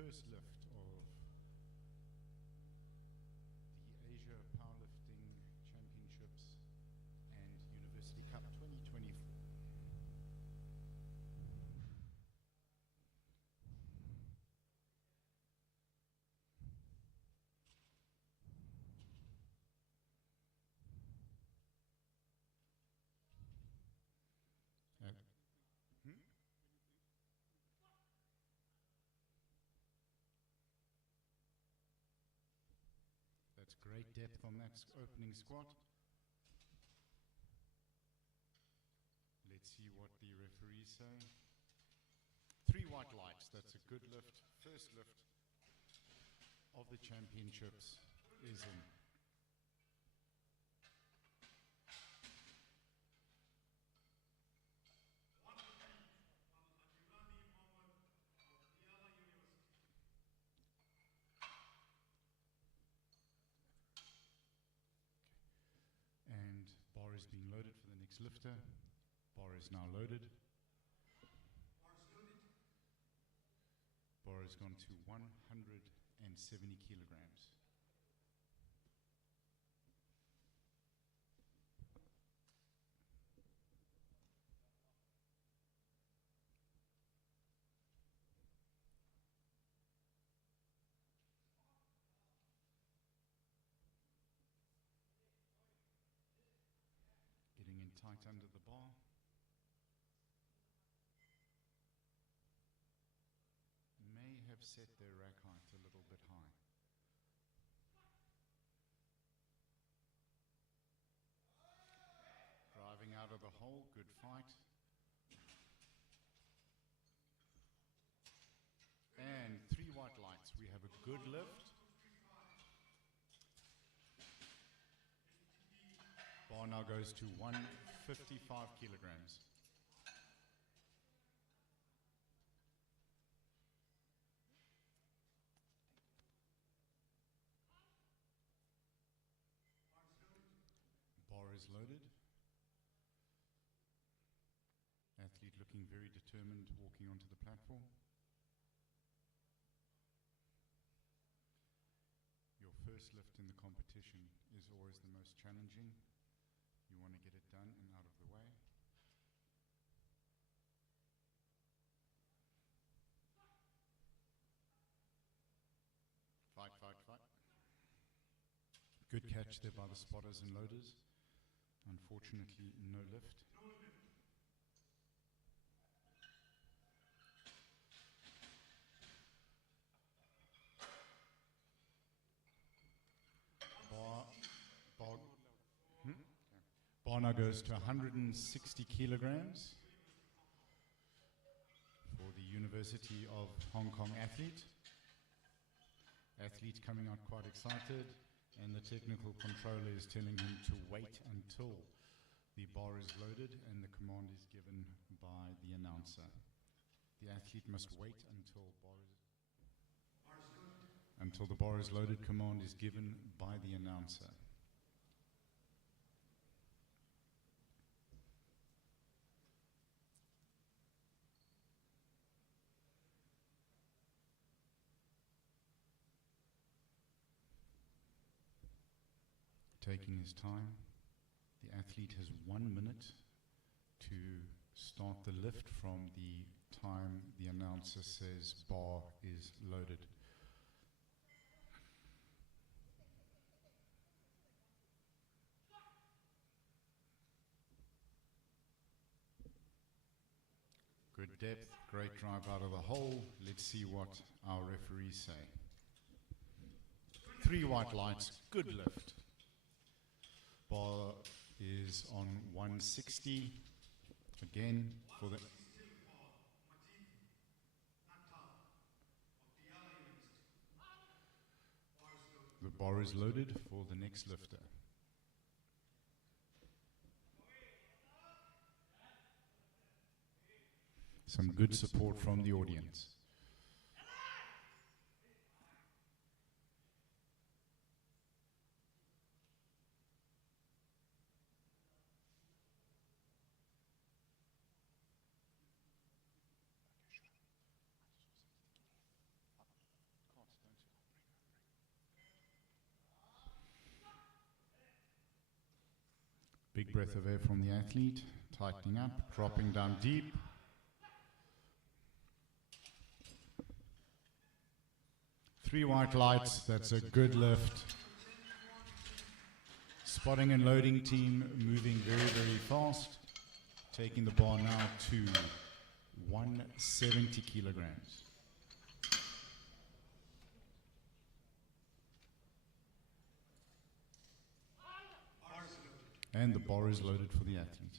first lift of the Asia Powerlifting Championships and University Cup 2024. That's great depth on that opening squat. Let's see what the referees say. 3 white lights, that's a good lift. First lift of the championships is in. And bar is being loaded for the next lifter. Bar is now loaded. Bar has gone to 170 kilograms. Getting in tight under the bar. May have set their rack height a little bit high. Driving out of the hole, good fight. And 3 white lights. We have a good lift. Bar now goes to 155 kilograms. Bar is loaded. Athlete looking very determined, walking onto the platform. Your first lift in the competition is always the most challenging. You want to get it done and out of the way. Fight, fight, fight. Good catch there by the spotters and loaders. Unfortunately, no lift. Bar now goes to 160 kilograms for the University of Hong Kong athlete. Athlete coming out quite excited, and the technical controller is telling him to wait until the bar is loaded and the command is given by the announcer. The athlete must wait until the bar is loaded. Command is given by the announcer. Taking his time. The athlete has 1 minute to start the lift from the time the announcer says bar is loaded. Good depth, great drive out of the hole. Let's see what our referees say. 3 white lights, good lift. Bar is on 160. Again, for the bar is loaded for the next lifter. Some good support from the audience. Big breath of air from the athlete, tightening up, dropping down deep. Three white lights, that's a good lift. Spotting and loading team moving very, very fast. Taking the bar now to 170 kilograms. And the bar is loaded for the athlete.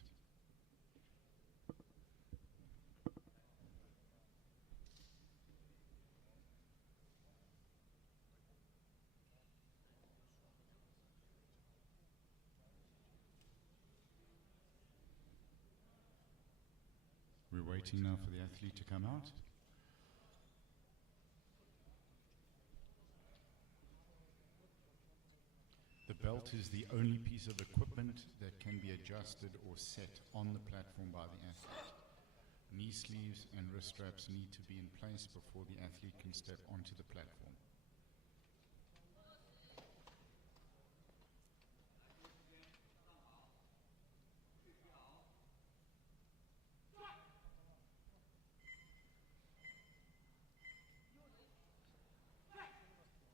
We're waiting now for the athlete to come out. The belt is the only piece of equipment that can be adjusted or set on the platform by the athlete. Knee sleeves and wrist straps need to be in place before the athlete can step onto the platform.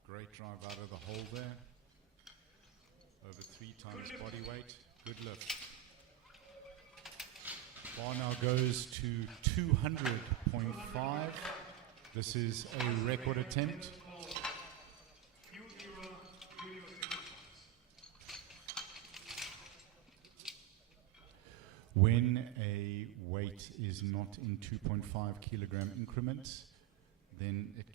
Great drive out of the hole there. Over 3 times body weight. Good lift. Bar now goes to 200.5. This is a record attempt. When a weight is not in 2.5 kilogram increments, then it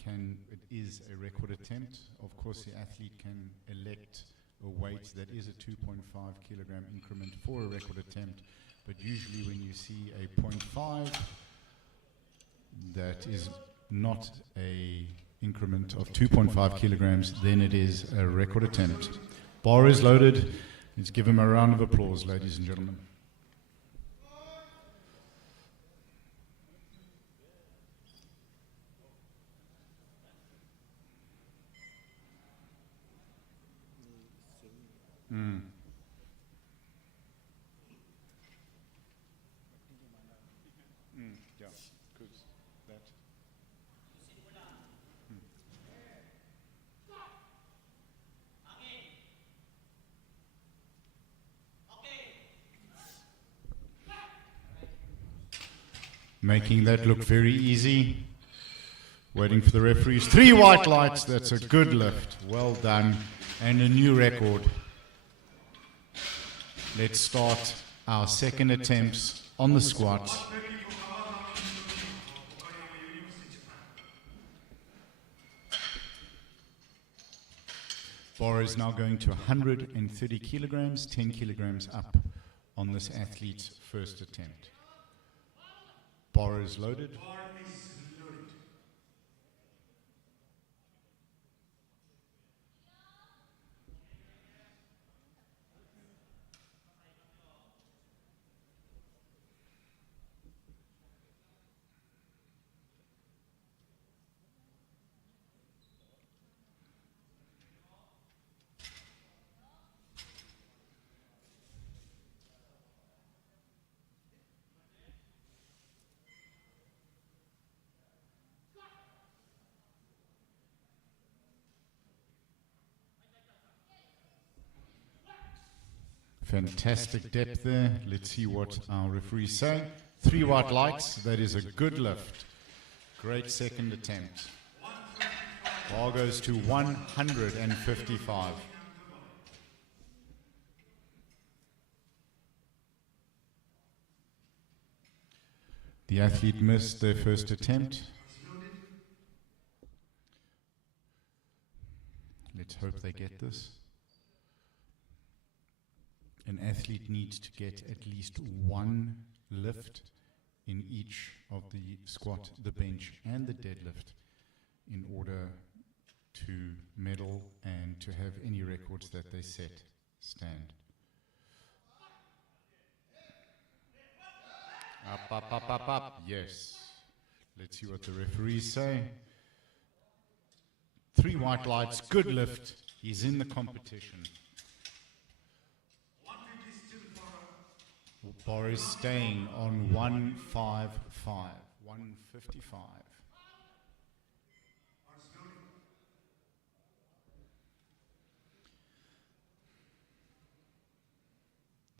is a record attempt. Of course, the athlete can elect a weight that is a 2.5 kilogram increment for a record attempt, but usually when you see a 0.5 that is not a increment of 2.5 kilograms, then it is a record attempt. Bar is loaded. Let's give him a round of applause, ladies and gentlemen. Yeah, because that. Making that look very easy. Waiting for the referees. 3 white lights, that's a good lift. Well done. And a new record. Let's start our second attempts on the squat. Bar is now going to 130 kilograms, 10 kilograms up on this athlete's first attempt. Bar is loaded. Fantastic depth there. Let's see what our referees say. 3 white lights. That is a good lift. Great second attempt. Bar goes to 155. The athlete missed their first attempt. Let's hope they get this. An athlete needs to get at least 1 lift in each of the squat, the bench, and the deadlift in order to medal and to have any records that they set stand. Up, up, up, up, up. Yes. Let's see what the referees say. 3 white lights, good lift. He's in the competition. Bar is staying on 155, 155.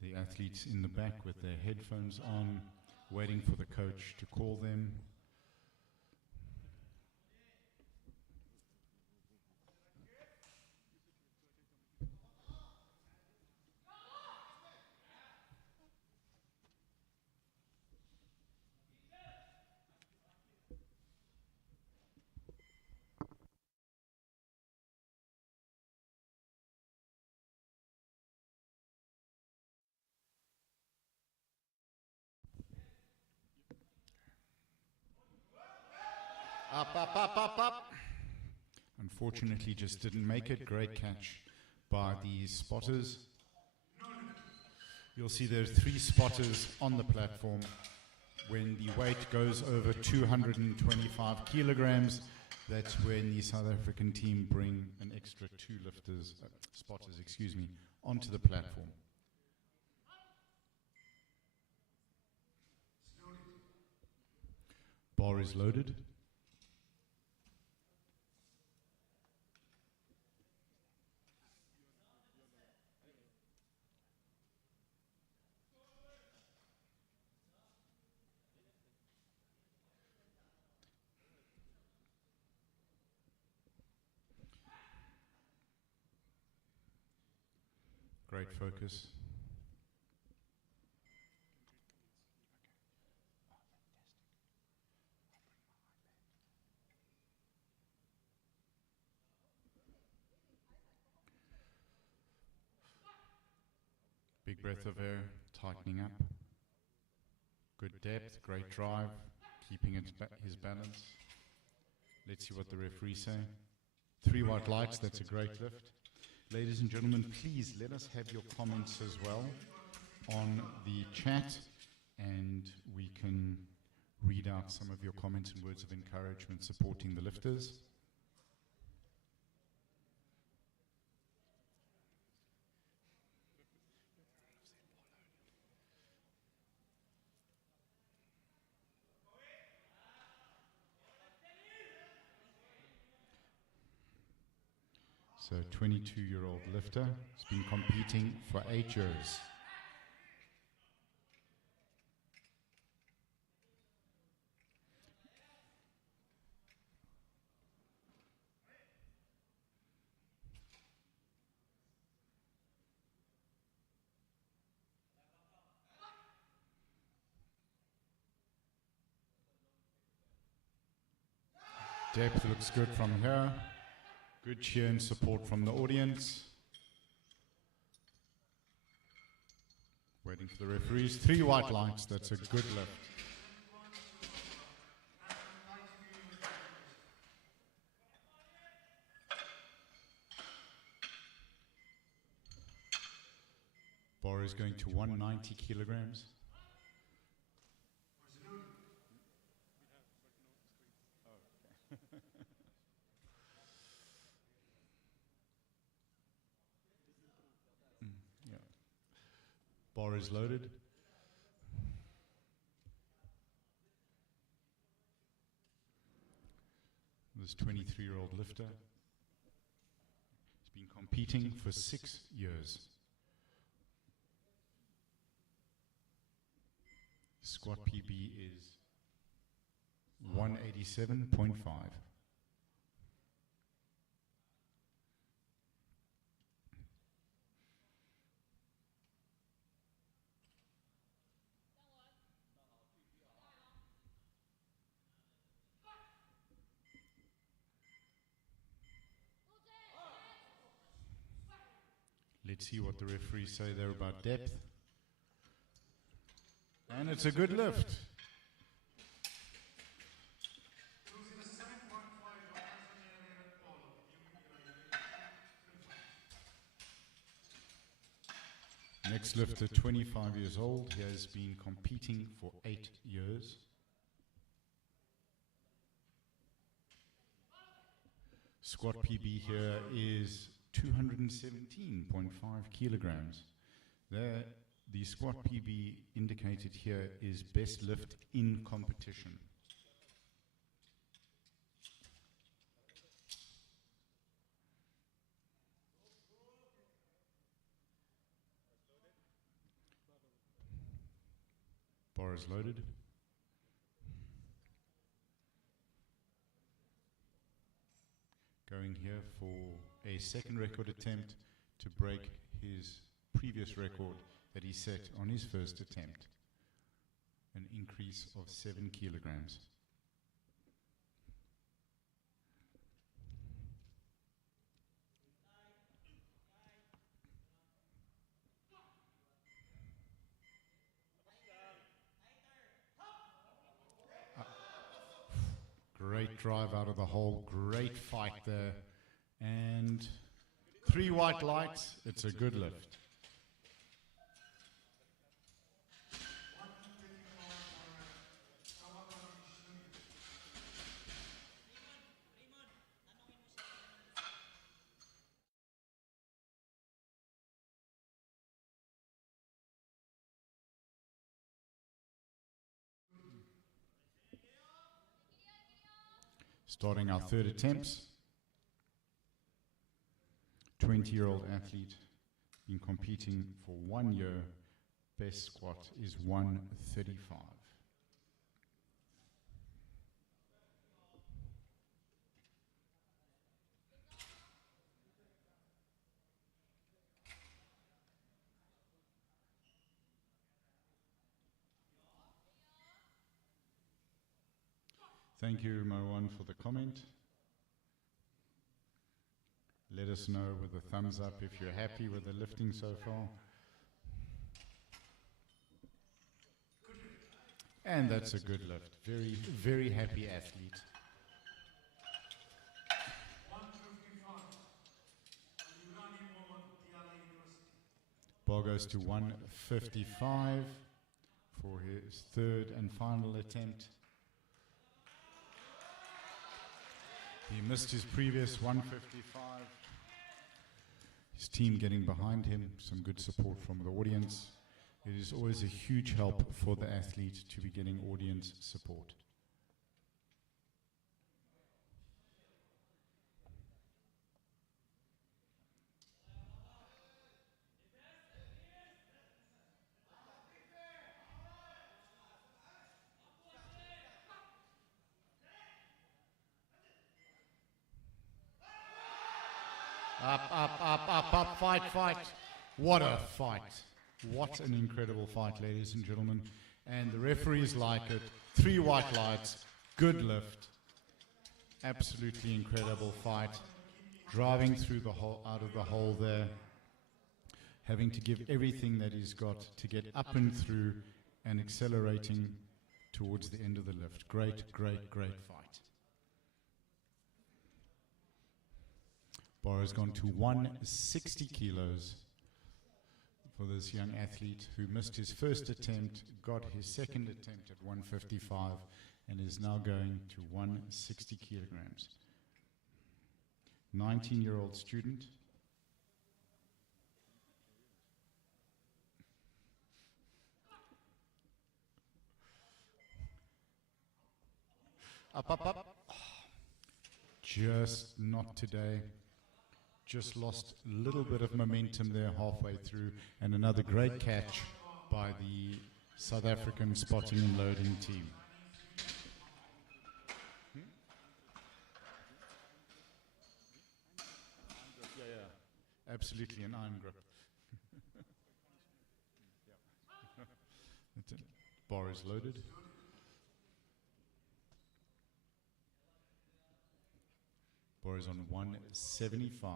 The athletes in the back with their headphones on, waiting for the coach to call them. Up, up, up, up, up. Unfortunately, just didn't make it. Great catch by the spotters. You'll see there are 3 spotters on the platform. When the weight goes over 225 kilograms, that's when the South African team bring an extra 2 spotters, onto the platform. Bar is loaded. Great focus. Big breath of air, tightening up. Good depth, great drive, keeping his balance. Let's see what the referees say. 3 white lights, that's a great lift. Ladies and gentlemen, please let us have your comments as well on the chat, and we can read out some of your comments and words of encouragement supporting the lifters. So 22-year-old lifter has been competing for 8 years. Depth looks good from here. Good cheer and support from the audience. Waiting for the referees. 3 white lights, that's a good lift. Bar is going to 190 kilograms. Bar is loaded. This 23-year-old lifter has been competing for 6 years. Squat PB is 187.5. Let's see what the referees say there about depth. And it's a good lift. Next lifter, 25 years old. He has been competing for 8 years. Squat PB here is 217.5 kilograms. There, The squat PB indicated here is best lift in competition. Bar is loaded. Going here for a second record attempt to break his previous record that he set on his first attempt, an increase of 7 kilograms. Great drive out of the hole, great fight there, and 3 white lights, it's a good lift. Starting our third attempts. 20-year-old athlete, been competing for 1 year. Best squat is 135. Thank you, Marwan, for the comment. Let us know with a thumbs up if you're happy with the lifting so far. And that's a good lift. Very, very happy athlete. Bar goes to 155 for his third and final attempt. He missed his previous 155. His team getting behind him, some good support from the audience. It is always a huge help for the athlete to be getting audience support. Up, fight. What a fight. What an incredible fight, ladies and gentlemen. And the referees like it. 3 white lights, good lift. Absolutely incredible fight. Driving through the hole, out of the hole there. Having to give everything that he's got to get up and through and accelerating towards the end of the lift. Great fight. Bar has gone to 160 kilos for this young athlete who missed his first attempt, got his second attempt at 155, and is now going to 160 kilograms. 19-year-old student. Up. Just not today. Just lost a little bit of momentum there halfway through, and another great catch by the South African spotting and loading team. Yeah. Absolutely an iron grip. Bar is loaded. Bar is on 175.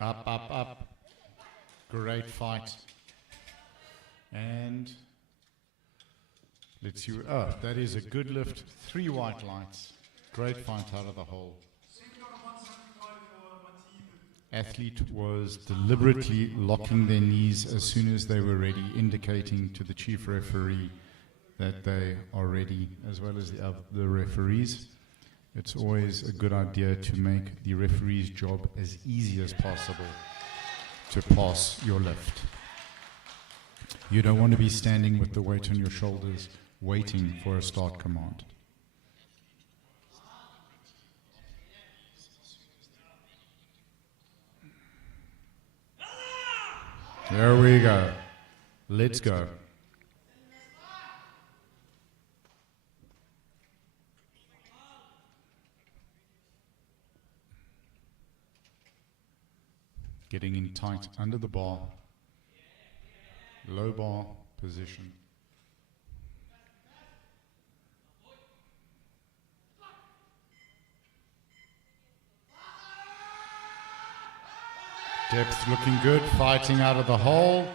Up, up, up. Great fight. And let's see. Oh, that is a good lift. 3 white lights. Great fight out of the hole. Athlete was deliberately locking their knees as soon as they were ready, indicating to the chief referee that they are ready, as well as the referees. It's always a good idea to make the referee's job as easy as possible to pass your lift. You don't want to be standing with the weight on your shoulders waiting for a start command. There we go. Let's go. Getting in tight under the bar. Low bar position. Depth looking good, fighting out of the hole.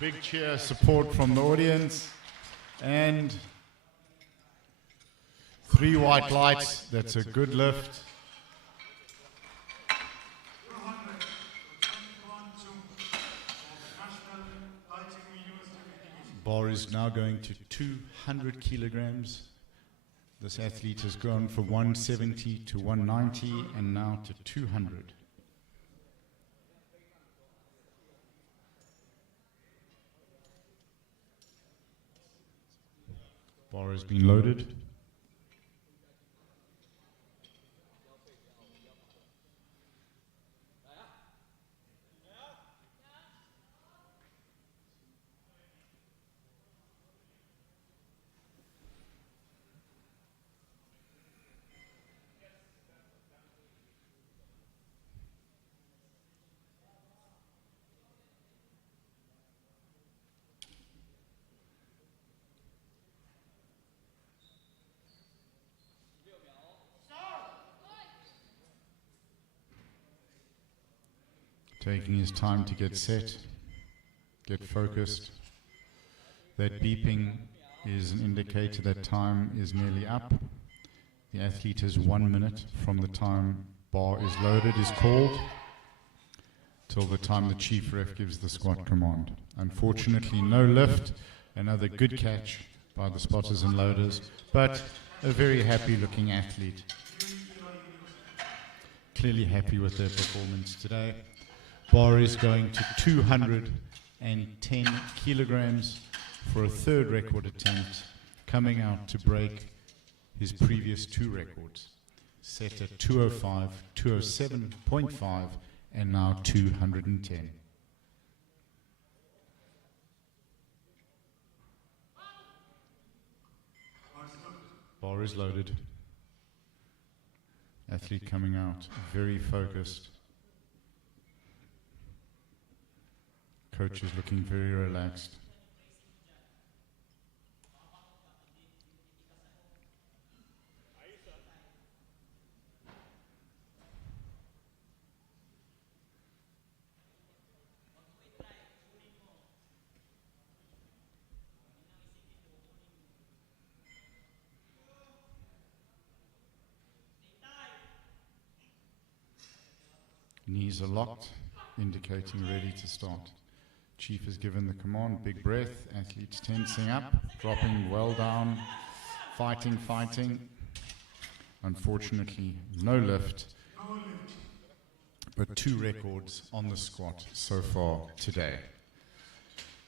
Big cheer support from the audience. And 3 white lights, that's a good lift. Bar is now going to 200 kilograms. This athlete has gone from 170 to 190 and now to 200. Bar has been loaded. Taking his time to get set, get focused. That beeping is an indicator that time is nearly up. The athlete has 1 minute from the time bar is loaded, is called, till the time the chief ref gives the squat command. Unfortunately, no lift. Another good catch by the spotters and loaders, but a very happy looking athlete. Clearly happy with their performance today. Bar is going to 210 kilograms for a 3rd record attempt, coming out to break his previous 2 records, set at 205, 207.5, and now 210. Bar is loaded. Athlete coming out, very focused. Coach is looking very relaxed. Knees are locked, indicating ready to start. Chief has given the command, big breath, athletes tensing up, dropping well down, fighting. Unfortunately, no lift, but 2 records on the squat so far today.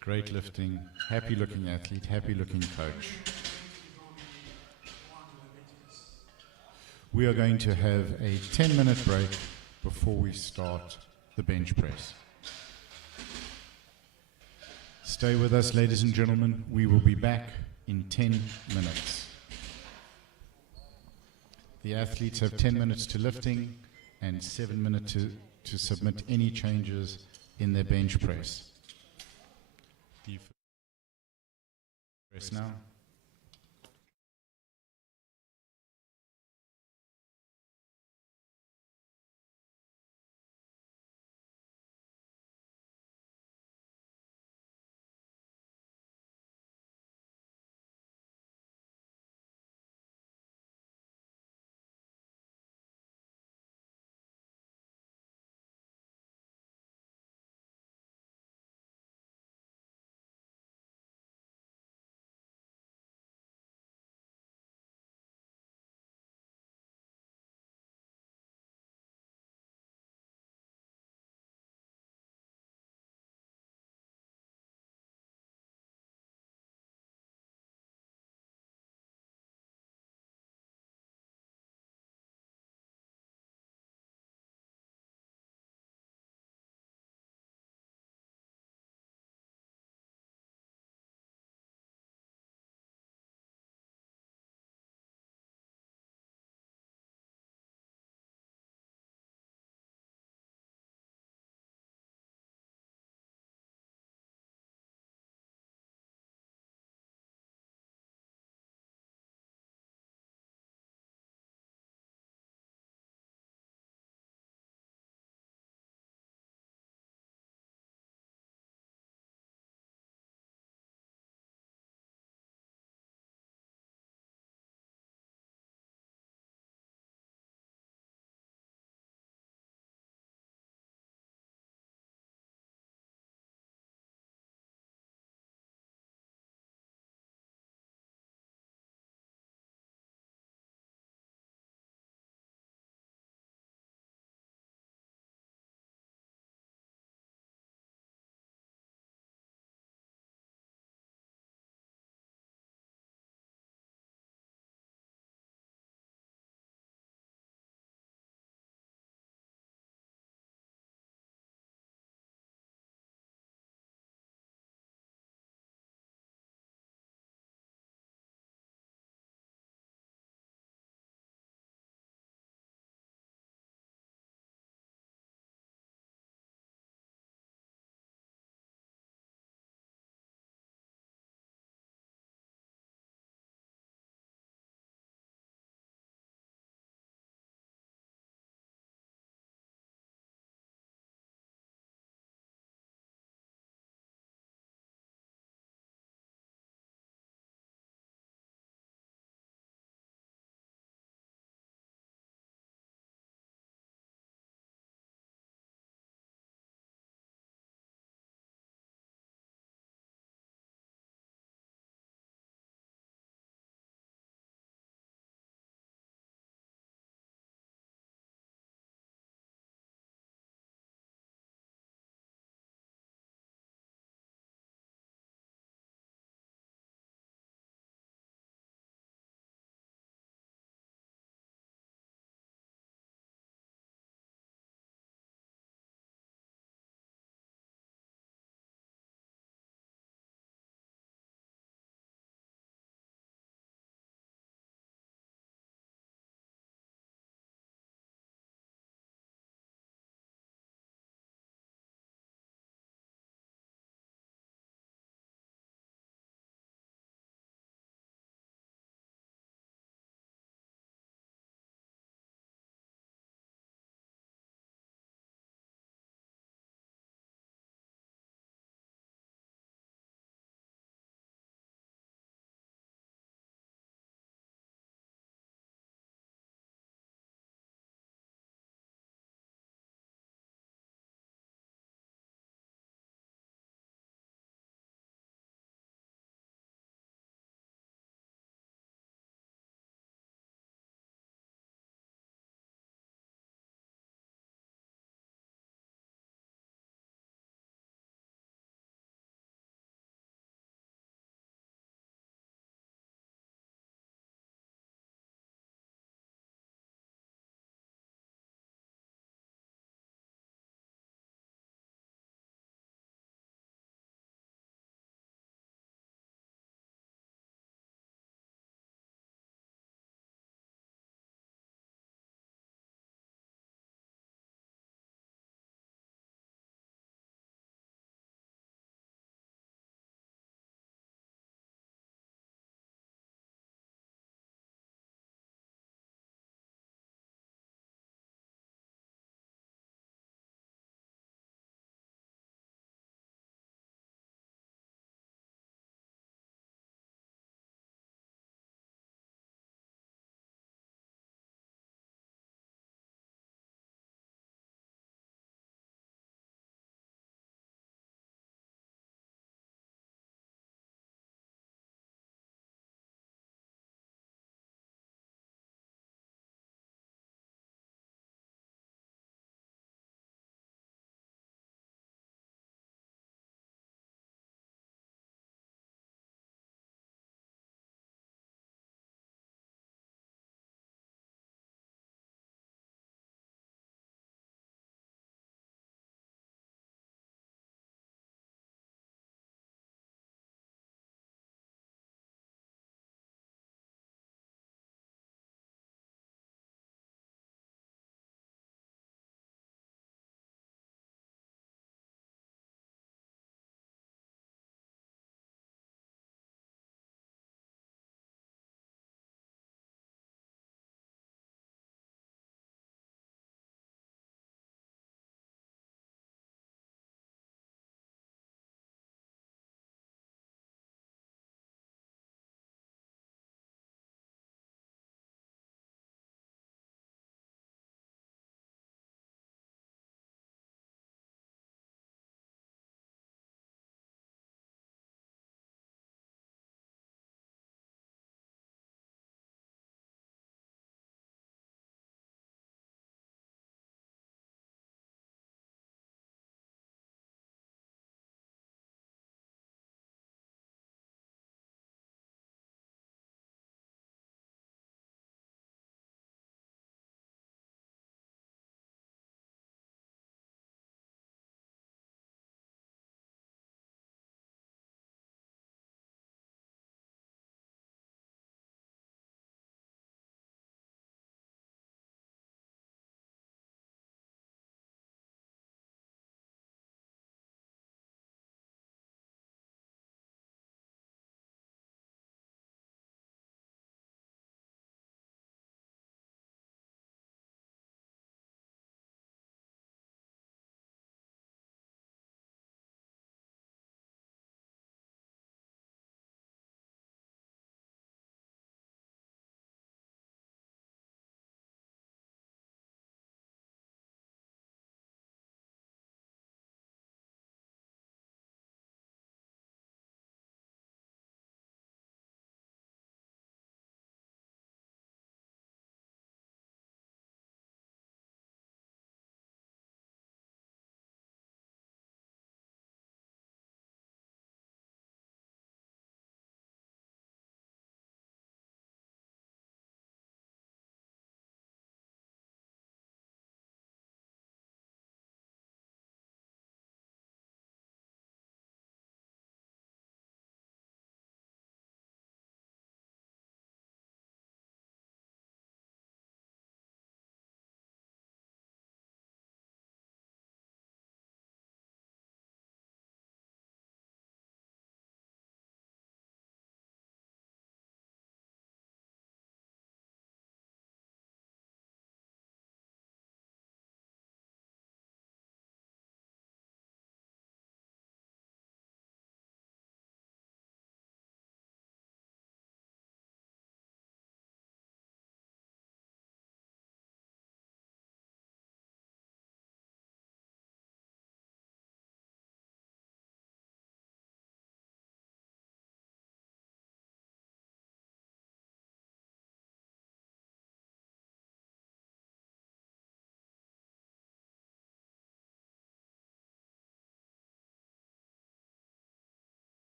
Great lifting, happy looking athlete, happy looking coach. We are going to have a 10-minute break before we start the bench press. Stay with us, ladies and gentlemen. We will be back in 10 minutes. The athletes have 10 minutes to lifting and 7 minutes to submit any changes in their bench press. The press now.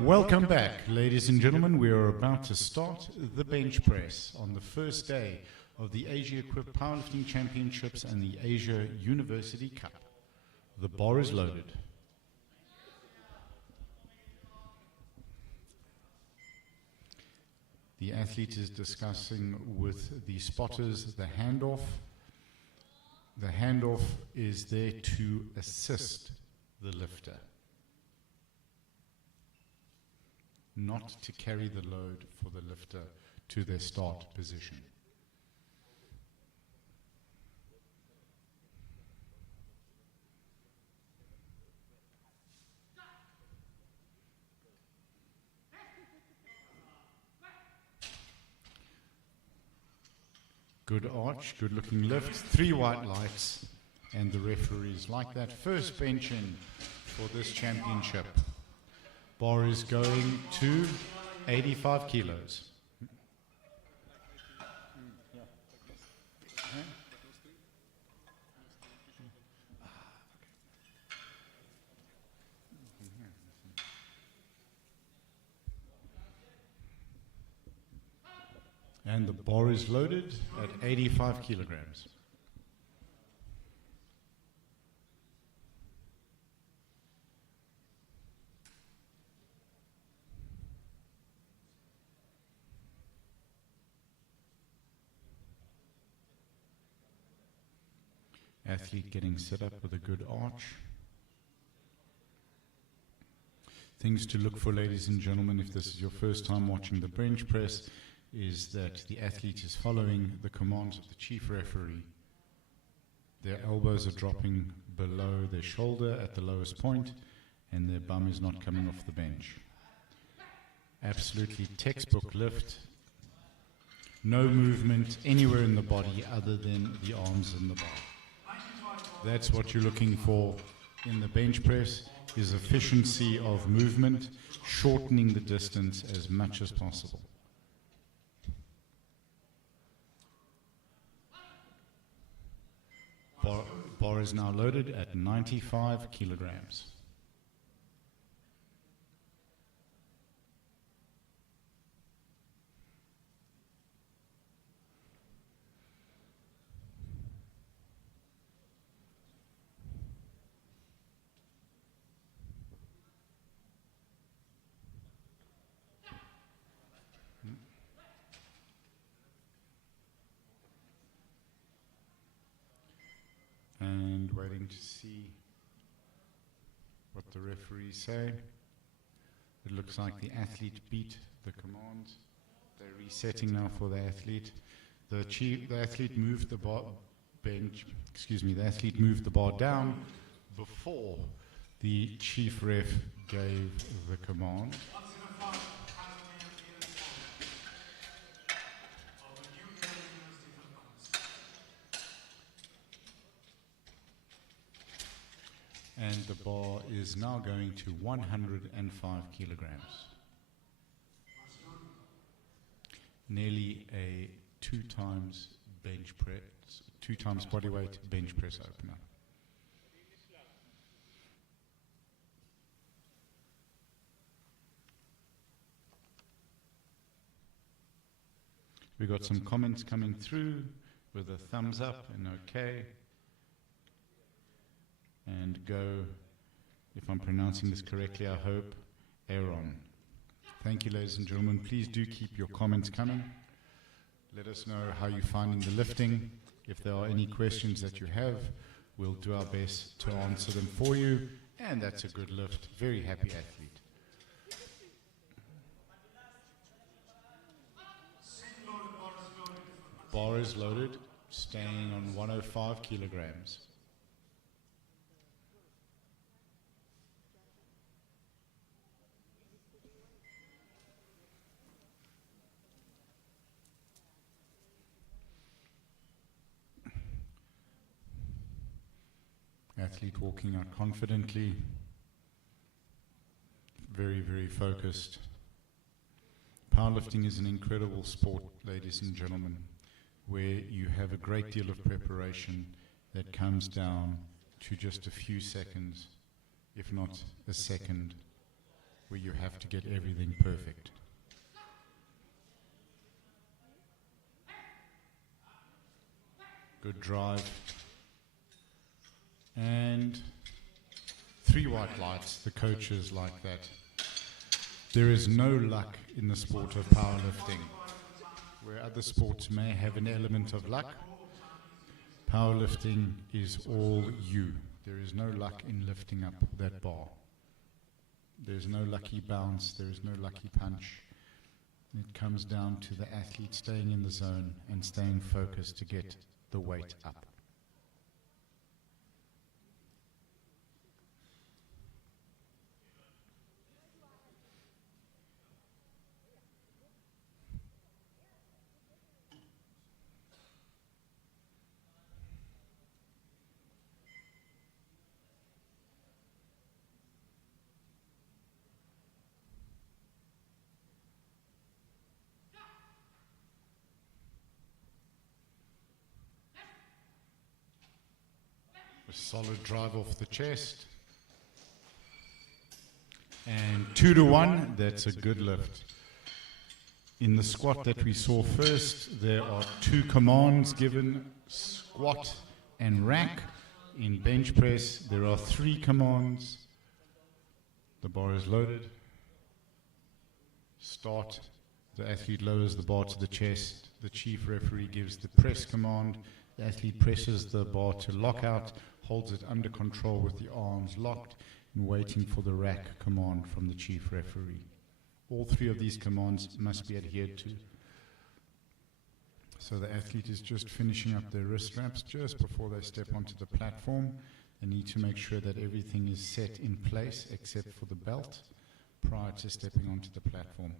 Welcome back, ladies and gentlemen. We are about to start the bench press on the first day of the Asia Equipped Powerlifting Championships and the Asia University Cup. The bar is loaded. The athlete is discussing with the spotters the handoff. The handoff is there to assist the lifter, not to carry the load for the lifter to their start position. Good arch, good looking lift, 3 white lights, and the referees like that. First bench in for this championship. Bar is going to 85 kilos. And the bar is loaded at 85 kilograms. Athlete getting set up with a good arch. Things to look for, ladies and gentlemen, if this is your first time watching the bench press, is that the athlete is following the commands of the chief referee. Their elbows are dropping below their shoulder at the lowest point, and their bum is not coming off the bench. Absolutely textbook lift. No movement anywhere in the body other than the arms and the bar. That's what you're looking for in the bench press, is efficiency of movement, shortening the distance as much as possible. Bar is now loaded at 95 kilograms. And waiting to see what the referees say. It looks like the athlete beat the commands. They're resetting now for the athlete. The athlete moved the bar the athlete moved the bar down before the chief ref gave the command. And the bar is now going to 105 kilograms. Nearly a 2 times bench press, 2 times body weight bench press opener. We got some comments coming through with a thumbs up and okay. And go, if I'm pronouncing this correctly, I hope, Aaron. Thank you, ladies and gentlemen. Please do keep your comments coming. Let us know how you're finding the lifting. If there are any questions that you have, we'll do our best to answer them for you. And that's a good lift. Very happy athlete. Bar is loaded, staying on 105 kilograms. Athlete walking out confidently, very, very focused. Powerlifting is an incredible sport, ladies and gentlemen, where you have a great deal of preparation that comes down to just a few seconds, if not a second, where you have to get everything perfect. Good drive. And 3 white lights, the coaches like that. There is no luck in the sport of powerlifting. Where other sports may have an element of luck, powerlifting is all you. There is no luck in lifting up that bar. There's no lucky bounce, there is no lucky punch. It comes down to the athlete staying in the zone and staying focused to get the weight up. A solid drive off the chest. And 2 to 1, that's a good lift. In the squat that we saw first, there are 2 commands given, squat and rack. In bench press, there are 3 commands. The bar is loaded. Start. The athlete lowers the bar to the chest. The chief referee gives the press command. The athlete presses the bar to lock out, holds it under control with the arms locked, and waiting for the rack command from the chief referee. All 3 of these commands must be adhered to. So the athlete is just finishing up their wrist straps just before they step onto the platform. They need to make sure that everything is set in place except for the belt prior to stepping onto the platform.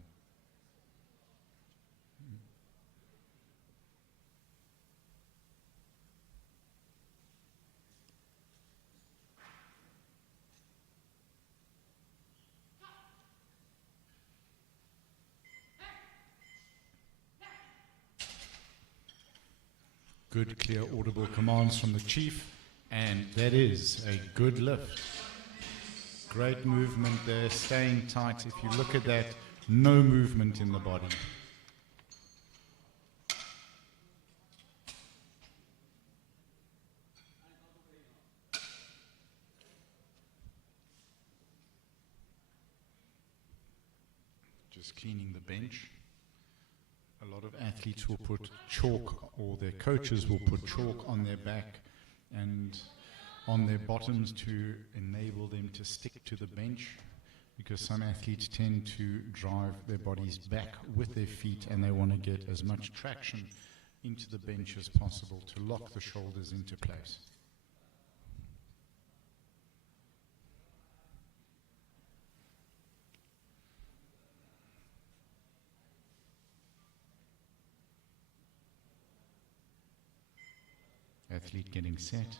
Good, clear, audible commands from the chief, and that is a good lift. Great movement there, staying tight. If you look at that, no movement in the body. Just cleaning the bench. A lot of athletes will put chalk, or their coaches will put chalk on their back and on their bottoms to enable them to stick to the bench, because some athletes tend to drive their bodies back with their feet and they want to get as much traction into the bench as possible to lock the shoulders into place. Athlete getting set.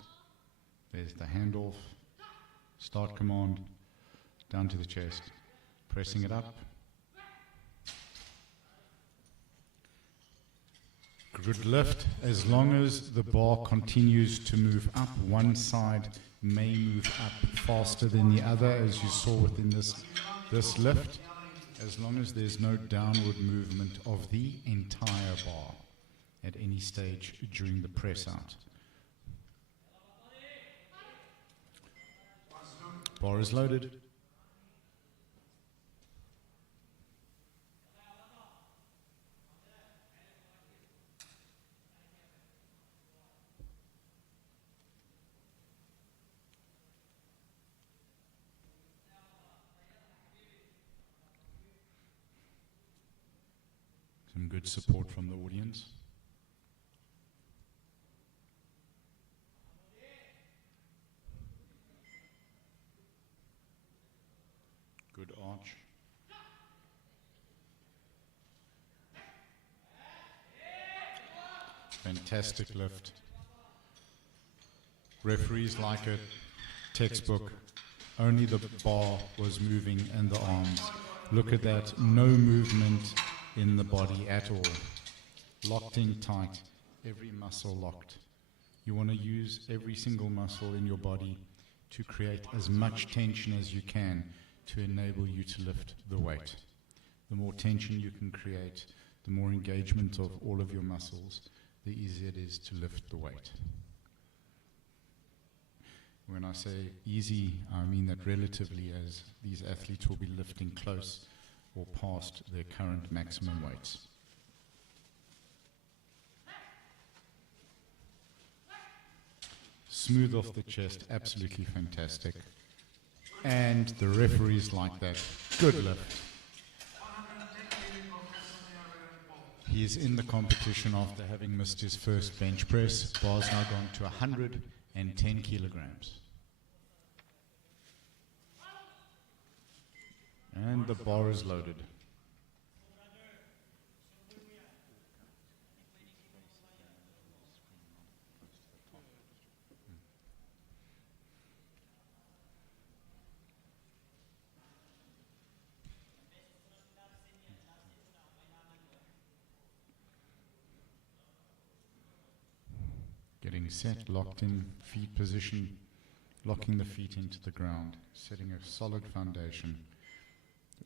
There's the handoff, start command, down to the chest, pressing it up. Good lift. As long as the bar continues to move up, one side may move up faster than the other, as you saw within this lift, as long as there's no downward movement of the entire bar at any stage during the press out. Bar is loaded. Some good support from the audience. Good arch. Fantastic lift. Referees like it. Textbook. Only the bar was moving and the arms. Look at that. No movement in the body at all. Locked in tight. Every muscle locked. You want to use every single muscle in your body to create as much tension as you can to enable you to lift the weight. The more tension you can create, the more engagement of all of your muscles, the easier it is to lift the weight. When I say easy, I mean that relatively, as these athletes will be lifting close or past their current maximum weights. Smooth off the chest, absolutely fantastic. And the referees like that. Good lift. He is in the competition after having missed his first bench press. Bar's now gone to 110 kilograms. And the bar is loaded. Getting set, locked in, feet position, locking the feet into the ground, setting a solid foundation.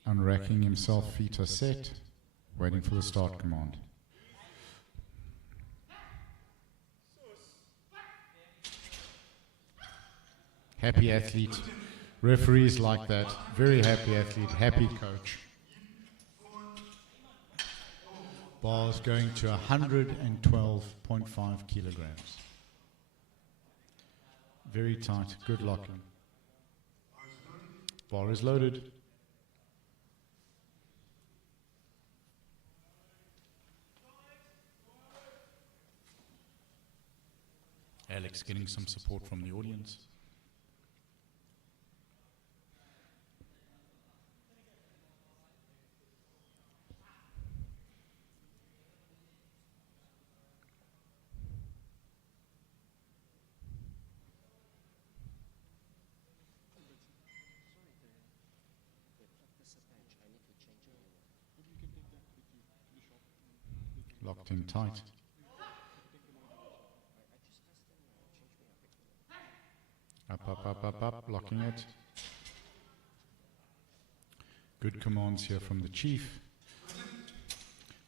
Unracking himself, feet are set, waiting for the start command. Happy athlete. Referees like that. Very happy athlete, happy coach. Bar's going to 112.5 kilograms. Very tight, good locking. Bar is loaded. Alex getting some support from the audience. Locked in tight. Up, locking it. Good commands here from the chief.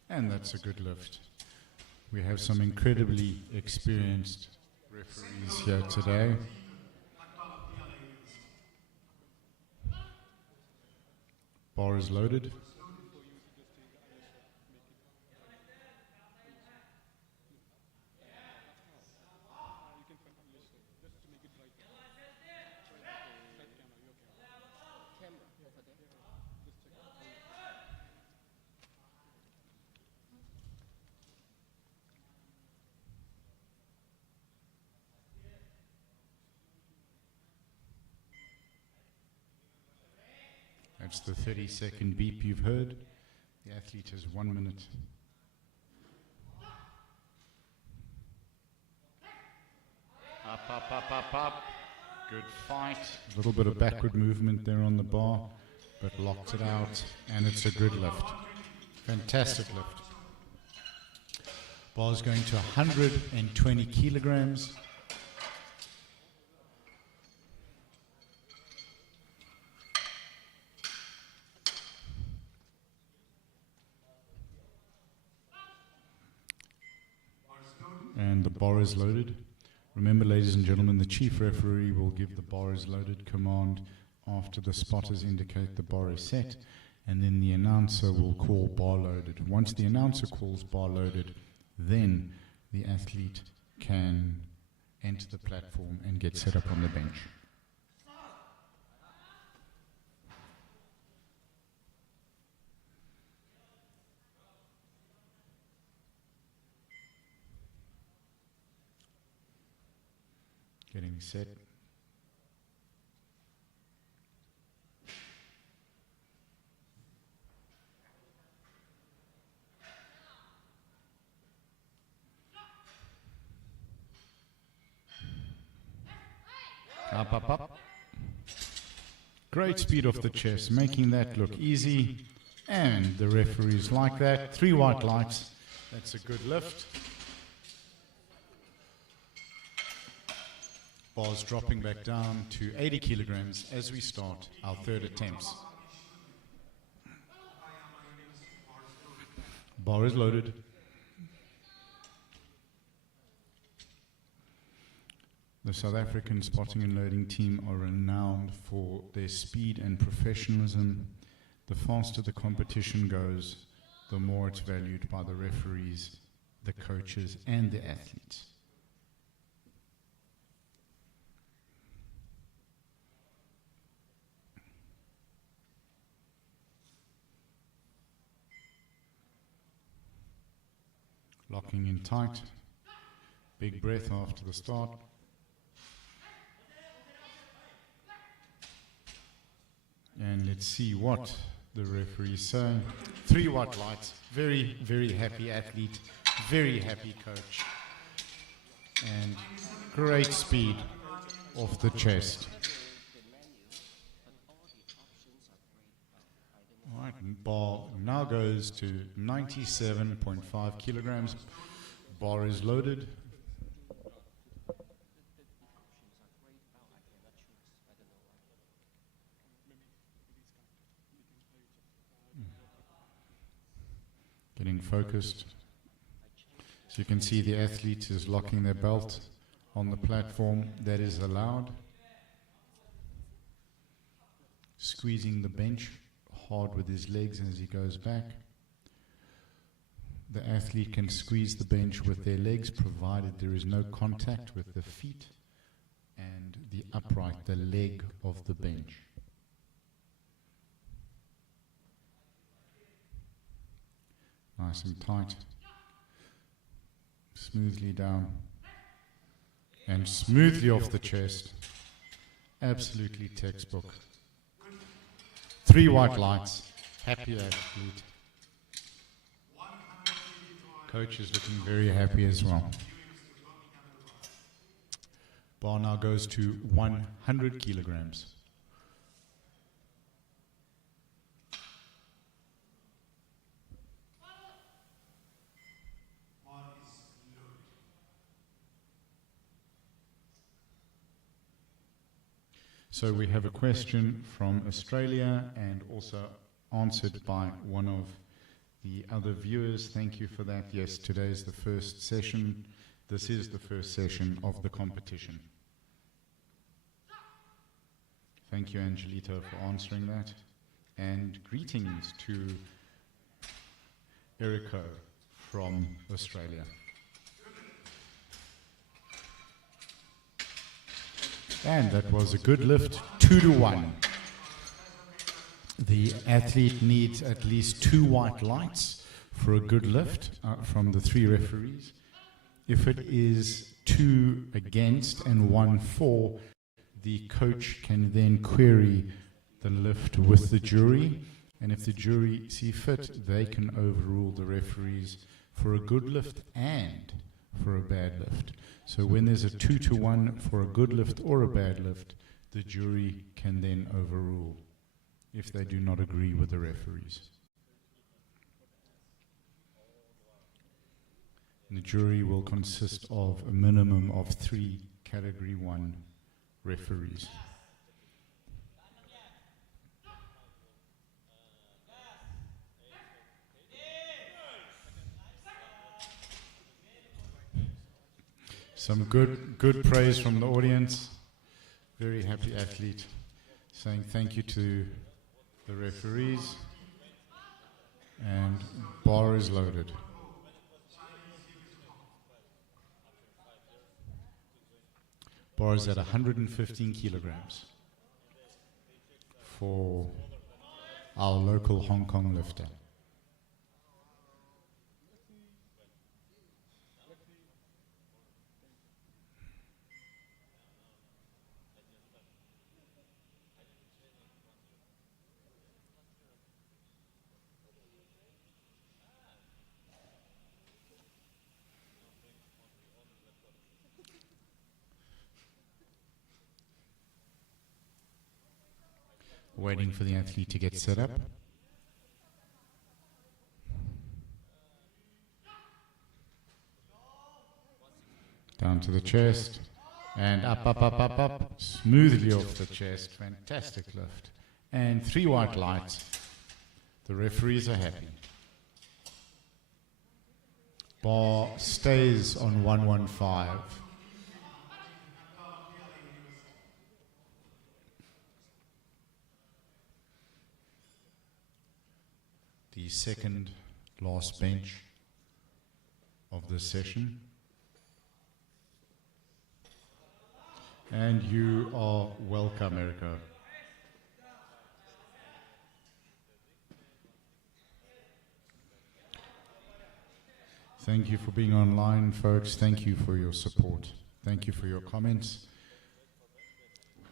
And that's a good lift. We have some incredibly experienced referees here today. Bar is loaded. That's the 30-second beep you've heard. The athlete has 1 minute. Up. Good fight. A little bit of backward movement there on the bar, but locked it out, and it's a good lift. Fantastic lift. Bar's going to 120 kilograms. And the bar is loaded. Remember, ladies and gentlemen, the chief referee will give the bar is loaded command after the spotters indicate the bar is set, and then the announcer will call bar loaded. Once the announcer calls bar loaded, then the athlete can enter the platform and get set up on the bench. Getting set. Up. Great speed off the chest, making that look easy. And the referees like that. 3 white lights. That's a good lift. Bar's dropping back down to 80 kilograms as we start our third attempts. Bar is loaded. The South African spotting and loading team are renowned for their speed and professionalism. The faster the competition goes, the more it's valued by the referees, the coaches, and the athletes. Locking in tight. Big breath after the start. And let's see what the referee is saying. 3 white lights. Very, very happy athlete. Very happy coach. And great speed off the chest. All right, bar now goes to 97.5 kilograms. Bar is loaded. Getting focused. So you can see the athlete is locking their belt on the platform. That is allowed. Squeezing the bench hard with his legs as he goes back. The athlete can squeeze the bench with their legs provided there is no contact with the feet and the upright, the leg of the bench. Nice and tight. Smoothly down. And smoothly off the chest. Absolutely textbook. 3 white lights. Happy athlete. Coach is looking very happy as well. Bar now goes to 100 kilograms. So we have a question from Australia and also answered by one of the other viewers. Thank you for that. Yes, today is the first session. This is the first session of the competition. Thank you, Angelito, for answering that. And greetings to Erico from Australia. And that was a good lift, 2-1. The athlete needs at least 2 white lights for a good lift from the 3 referees. If it is 2 against and 1 for, the coach can then query the lift with the jury. And if the jury see fit, they can overrule the referees for a good lift and for a bad lift. So when there's a 2-1 for a good lift or a bad lift, the jury can then overrule if they do not agree with the referees. And the jury will consist of a minimum of 3 Category 1 referees. Some good praise from the audience. Very happy athlete. Saying thank you to the referees. And bar is loaded. Bar is at 115 kilograms for our local Hong Kong lifter. Waiting for the athlete to get set up. Down to the chest. And up. Smoothly off the chest. Fantastic lift. And 3 white lights. The referees are happy. Bar stays on 115. The second last bench of this session. And you are welcome, Erica. Thank you for being online, folks. Thank you for your support. Thank you for your comments.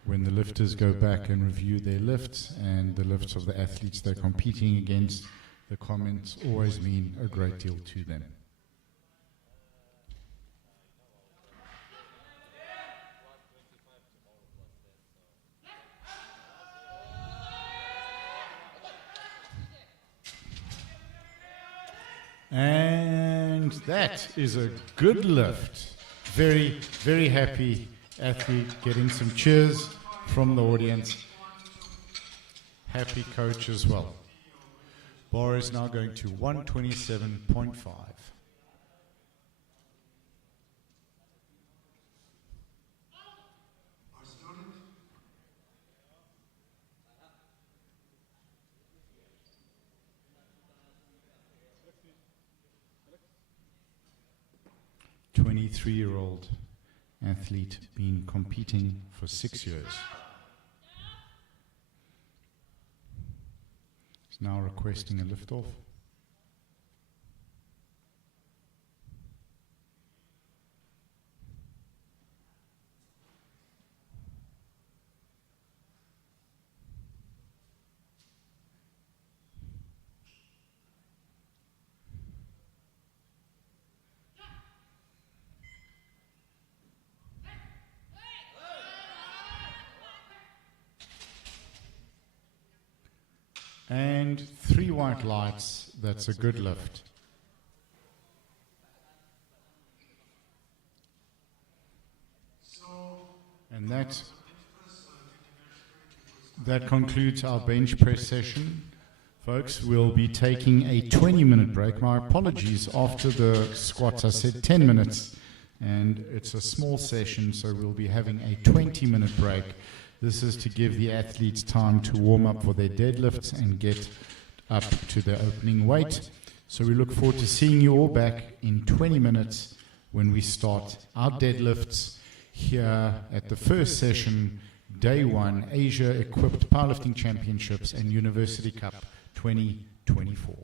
When the lifters go back and review their lifts and the lifts of the athletes they're competing against, the comments always mean a great deal to them. And that is a good lift. Very, very happy athlete getting some cheers from the audience. Happy coach as well. Bar is now going to 127.5. Three-year-old athlete been competing for 6 years. He's now requesting a lift-off. And 3 white lights, that's a good lift. And that concludes our bench press session. Folks, we'll be taking a 20-minute break. My apologies, after the squats I said 10 minutes, and it's a small session, so we'll be having a 20-minute break. This is to give the athletes time to warm up for their deadlifts and get up to their opening weight. So we look forward to seeing you all back in 20 minutes when we start our deadlifts here at the first session, Day 1, Asia Equipped Powerlifting Championships and University Cup 2024.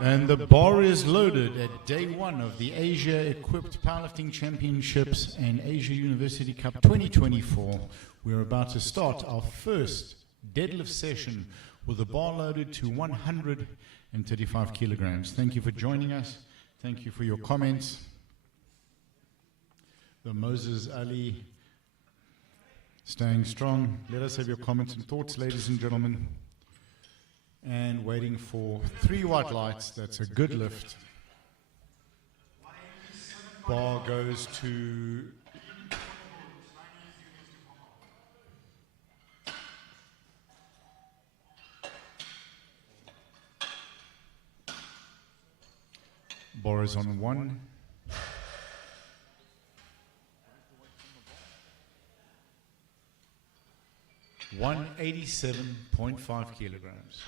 And the bar is loaded at day one of the Asia Equipped Powerlifting Championships and Asia University Cup 2024. We're about to start our first deadlift session with the bar loaded to 135 kilograms. Thank you for joining us. Thank you for your comments. The Moses Ali staying strong. Let us have your comments and thoughts, ladies and gentlemen. And waiting for 3 white lights. That's a good lift. Bar goes to bar is on 1. $187.5 kilograms.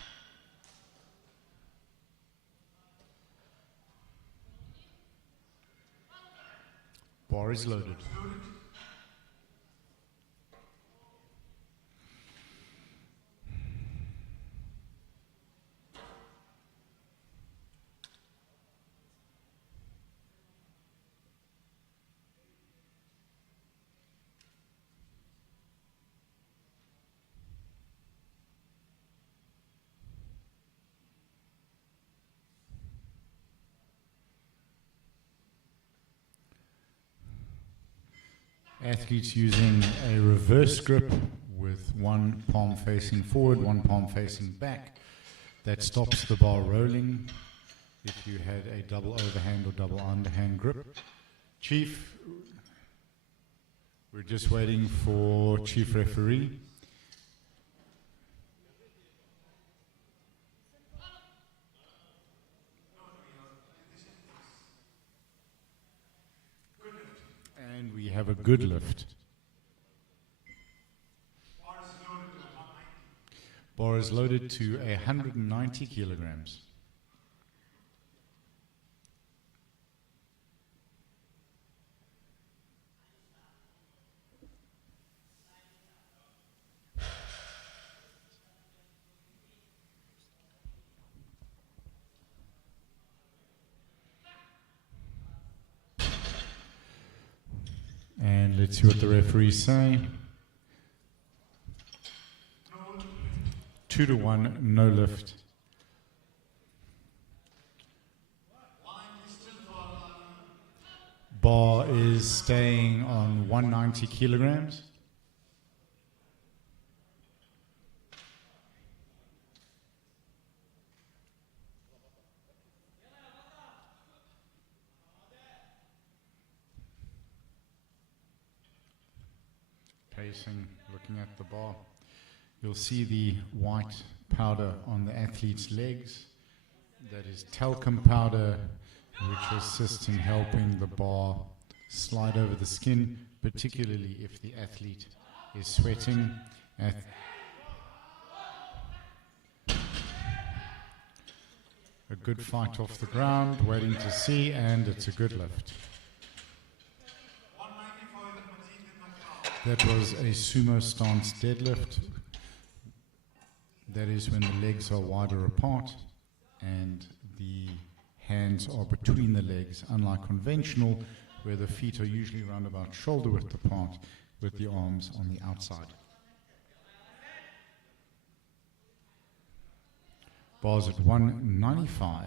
Bar is loaded. Athletes using a reverse grip with one palm facing forward, one palm facing back. That stops the bar rolling if you had a double overhand or double underhand grip. Chief, we're just waiting for Chief Referee. And we have a good lift. Bar is loaded to 190 kilograms. And let's see what the referees say. 2-1, no lift. Bar is staying on 190 kilograms. Pacing, looking at the bar. You'll see the white powder on the athlete's legs. That is talcum powder, which assists in helping the bar slide over the skin, particularly if the athlete is sweating. A good fight off the ground, waiting to see, and it's a good lift. That was a sumo stance deadlift. That is when the legs are wider apart and the hands are between the legs, unlike conventional, where the feet are usually around about shoulder width apart with the arms on the outside. Bars at 195.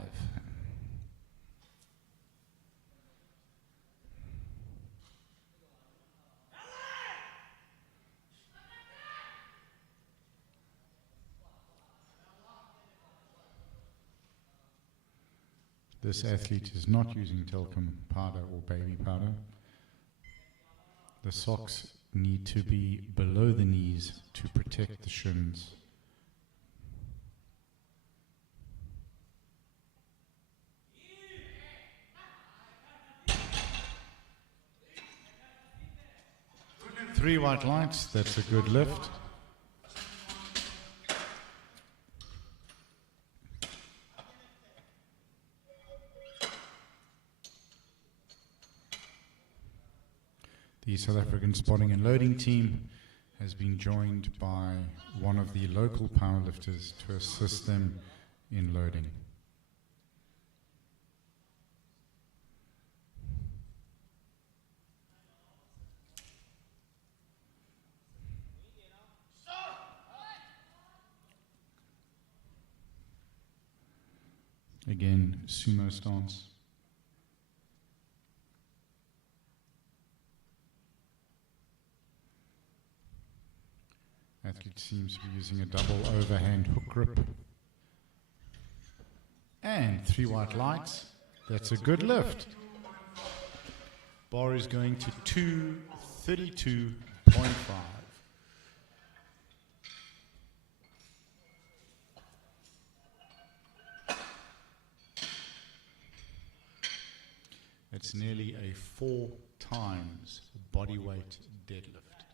This athlete is not using talcum powder or baby powder. The socks need to be below the knees to protect the shins. Three white lights, that's a good lift. The South African spotting and loading team has been joined by one of the local powerlifters to assist them in loading. Again, sumo stance. Athlete seems to be using a double overhand hook grip. And 3 white lights. That's a good lift. Bar is going to 232.5. It's nearly a 4 times body weight deadlift.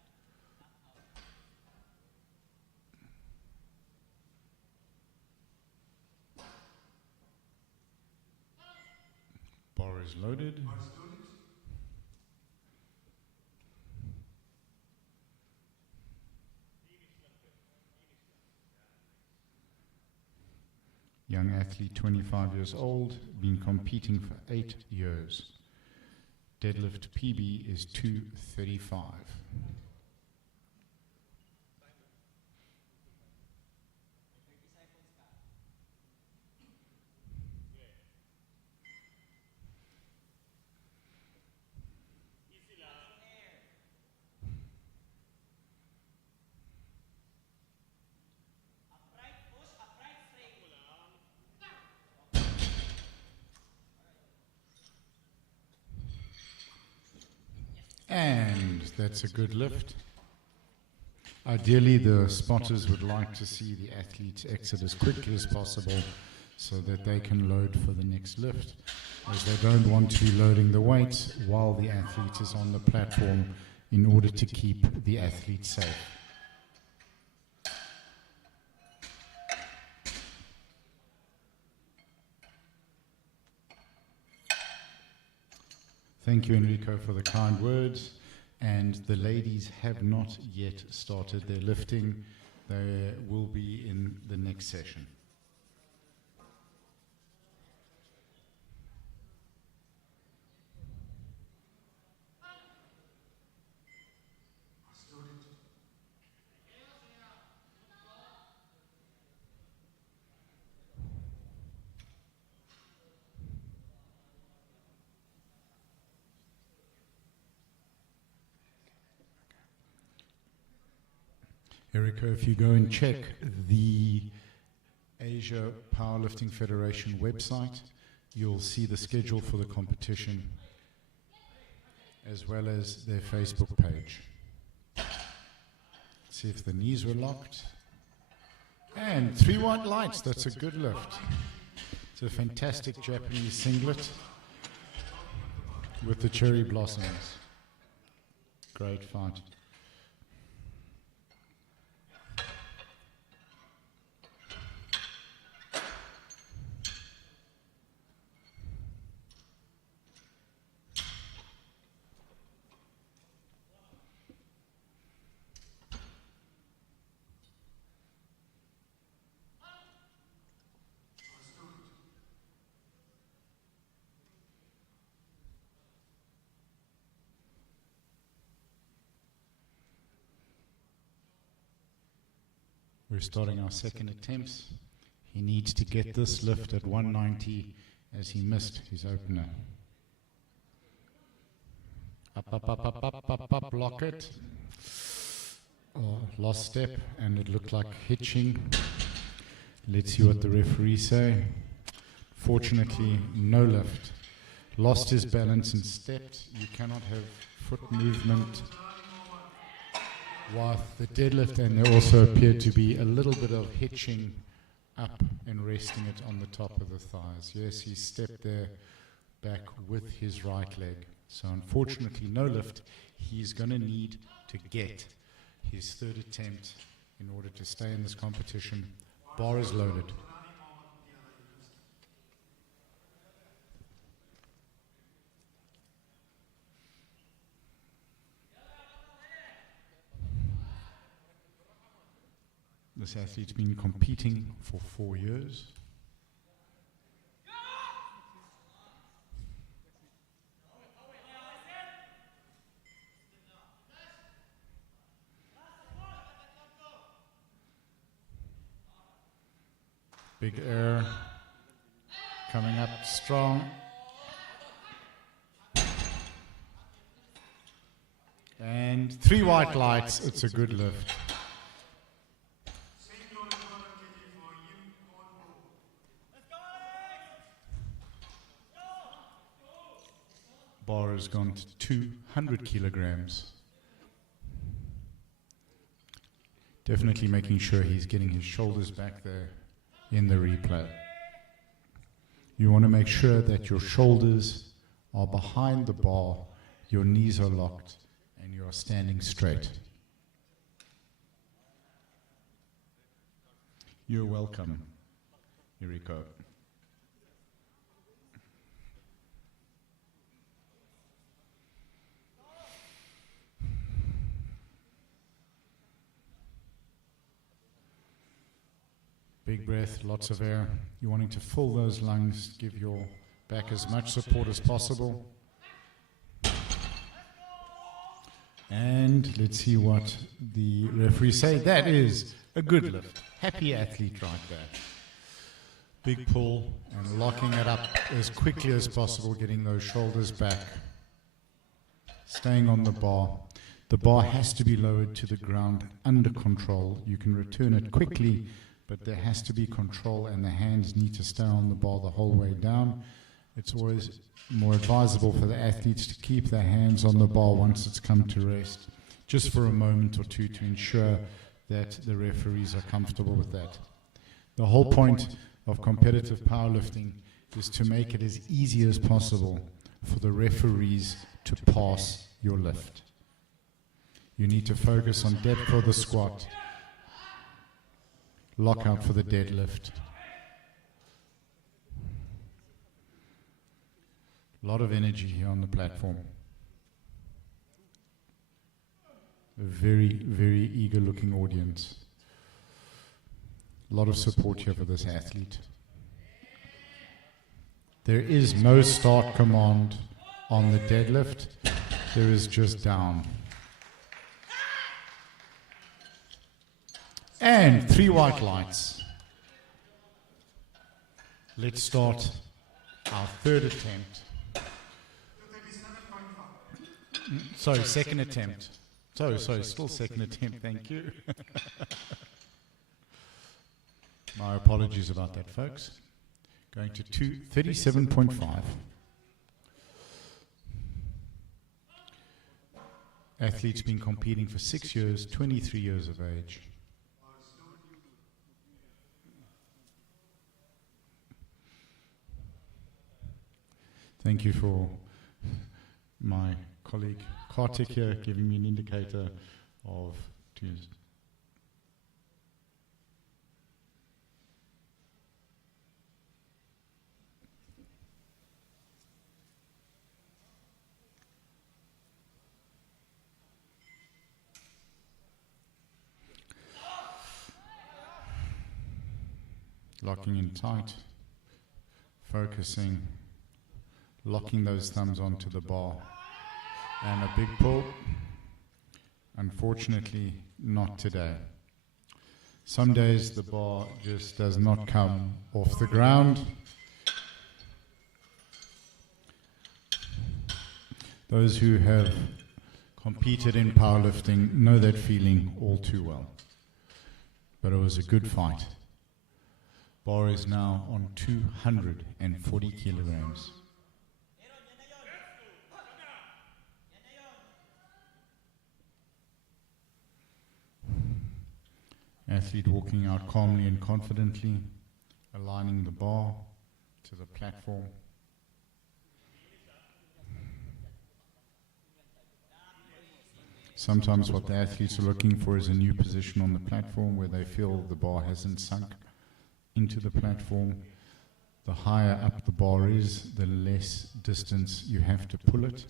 Bar is loaded. Young athlete, 25 years old, been competing for 8 years. Deadlift PB is 235. And that's a good lift. Ideally, the spotters would like to see the athletes exit as quickly as possible so that they can load for the next lift, as they don't want to be loading the weights while the athlete is on the platform in order to keep the athlete safe. Thank you, Enrico, for the kind words. And the ladies have not yet started their lifting. They will be in the next session. Erica, if you go and check the Asia Powerlifting Federation website, you'll see the schedule for the competition as well as their Facebook page. See if the knees were locked. And 3 white lights, that's a good lift. It's a fantastic Japanese singlet with the cherry blossoms. Great fight. We're starting our second attempts. He needs to get this lift at 190 as he missed his opener. Up, lock it. Oh, lost step, and it looked like hitching. Let's see what the referee say. Fortunately, no lift. Lost his balance and stepped. You cannot have foot movement with the deadlift, and there also appeared to be a little bit of hitching up and resting it on the top of the thighs. Yes, he stepped there back with his right leg. So unfortunately, no lift. He's going to need to get his third attempt in order to stay in this competition. Bar is loaded. This athlete's been competing for 4 years. Big air. Coming up strong. And 3 white lights, it's a good lift. Bar has gone to 200 kilograms. Definitely making sure he's getting his shoulders back there in the replay. You want to make sure that your shoulders are behind the bar, your knees are locked, and you are standing straight. You're welcome, Yuriko. Big breath, lots of air. You're wanting to fill those lungs, give your back as much support as possible. And let's see what the referees say. That is a good lift. Happy athlete right there. Big pull and locking it up as quickly as possible, getting those shoulders back. Staying on the bar. The bar has to be lowered to the ground under control. You can return it quickly, but there has to be control and the hands need to stay on the bar the whole way down. It's always more advisable for the athletes to keep their hands on the bar once it's come to rest, just for a moment or two to ensure that the referees are comfortable with that. The whole point of competitive powerlifting is to make it as easy as possible for the referees to pass your lift. You need to focus on depth for the squat, lockout for the deadlift. A lot of energy here on the platform. A very, very eager looking audience. A lot of support here for this athlete. There is no start command on the deadlift. There is just down. And 3 white lights. Let's start our third attempt. Sorry, second attempt. Sorry, still second attempt, thank you. My apologies about that, folks. Going to 37.5. Athlete's been competing for 6 years, 23 years of age. Thank you for my colleague Kartik here giving me an indicator of Tuesday. Locking in tight, focusing, locking those thumbs onto the bar. And a big pull. Unfortunately, not today. Some days the bar just does not come off the ground. Those who have competed in powerlifting know that feeling all too well. But it was a good fight. Bar is now on 240 kilograms. Athlete walking out calmly and confidently, aligning the bar to the platform. Sometimes what the athletes are looking for is a new position on the platform where they feel the bar hasn't sunk into the platform. The higher up the bar is, the less distance you have to pull it.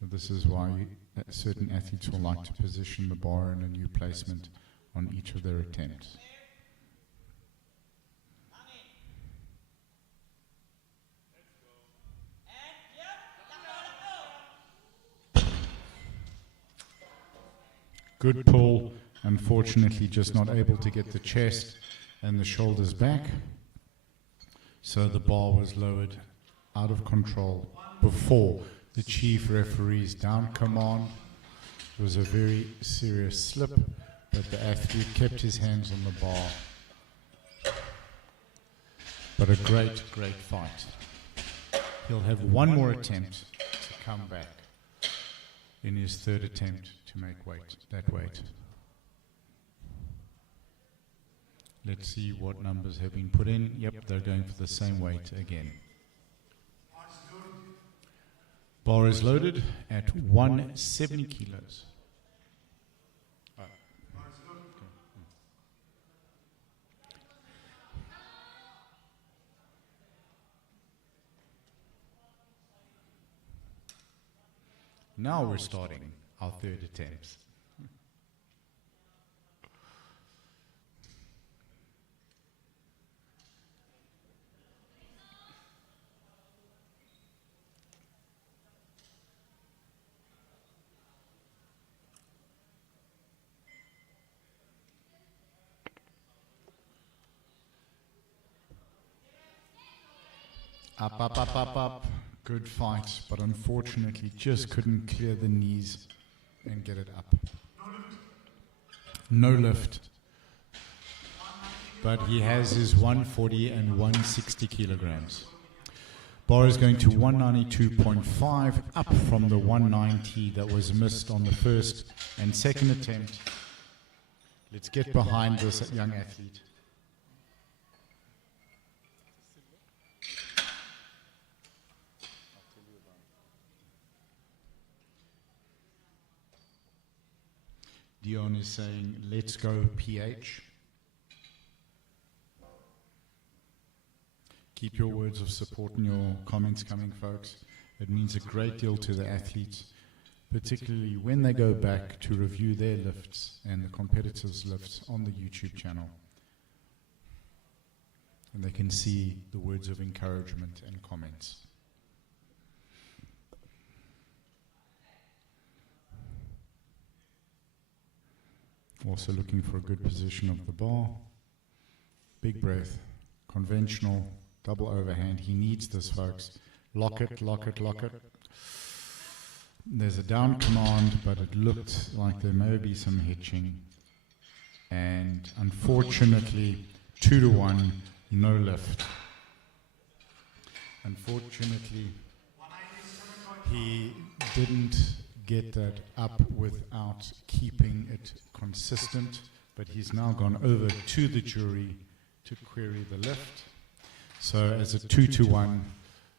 So this is why certain athletes will like to position the bar in a new placement on each of their attempts. Good pull, unfortunately just not able to get the chest and the shoulders back. So the bar was lowered out of control before the chief referee's down command. It was a very serious slip, but the athlete kept his hands on the bar. But a great, great fight. He'll have one more attempt to come back in his third attempt to make that weight. Let's see what numbers have been put in. Yep, they're going for the same weight again. Bar is loaded at 170 kilos. Now we're starting our third attempts. Up, up, up, up, up. Good fight, but unfortunately just couldn't clear the knees and get it up. No lift. But he has his 140 and 160 kilograms. Bar is going to 192.5, up from the 190 that was missed on the first and second attempt. Let's get behind this young athlete. Dion is saying, let's go PH. Keep your words of support and your comments coming, folks. It means a great deal to the athletes, particularly when they go back to review their lifts and the competitors' lifts on the YouTube channel. And they can see the words of encouragement and comments. Also looking for a good position of the bar. Big breath. Conventional. Double overhand. He needs this, folks. Lock it, lock it, lock it. There's a down command, but it looked like there may be some hitching. And unfortunately, 2-1, no lift. Unfortunately, he didn't get that up without keeping it consistent, but he's now gone over to the jury to query the lift. So as a 2-1,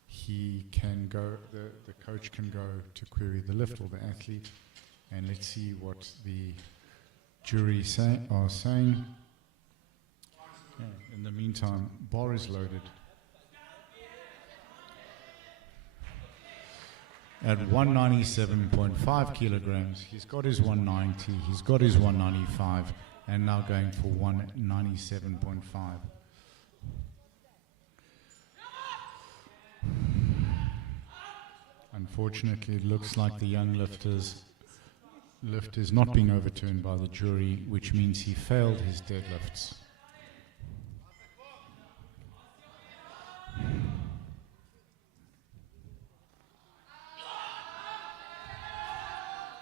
he can go, the coach can go to query the lift or the athlete, and let's see what the jury are saying. Yeah, in the meantime, bar is loaded. At 197.5 kilograms, he's got his 190, he's got his 195, and now going for 197.5. Unfortunately, it looks like the young lifter's lift is not being overturned by the jury, which means he failed his deadlifts.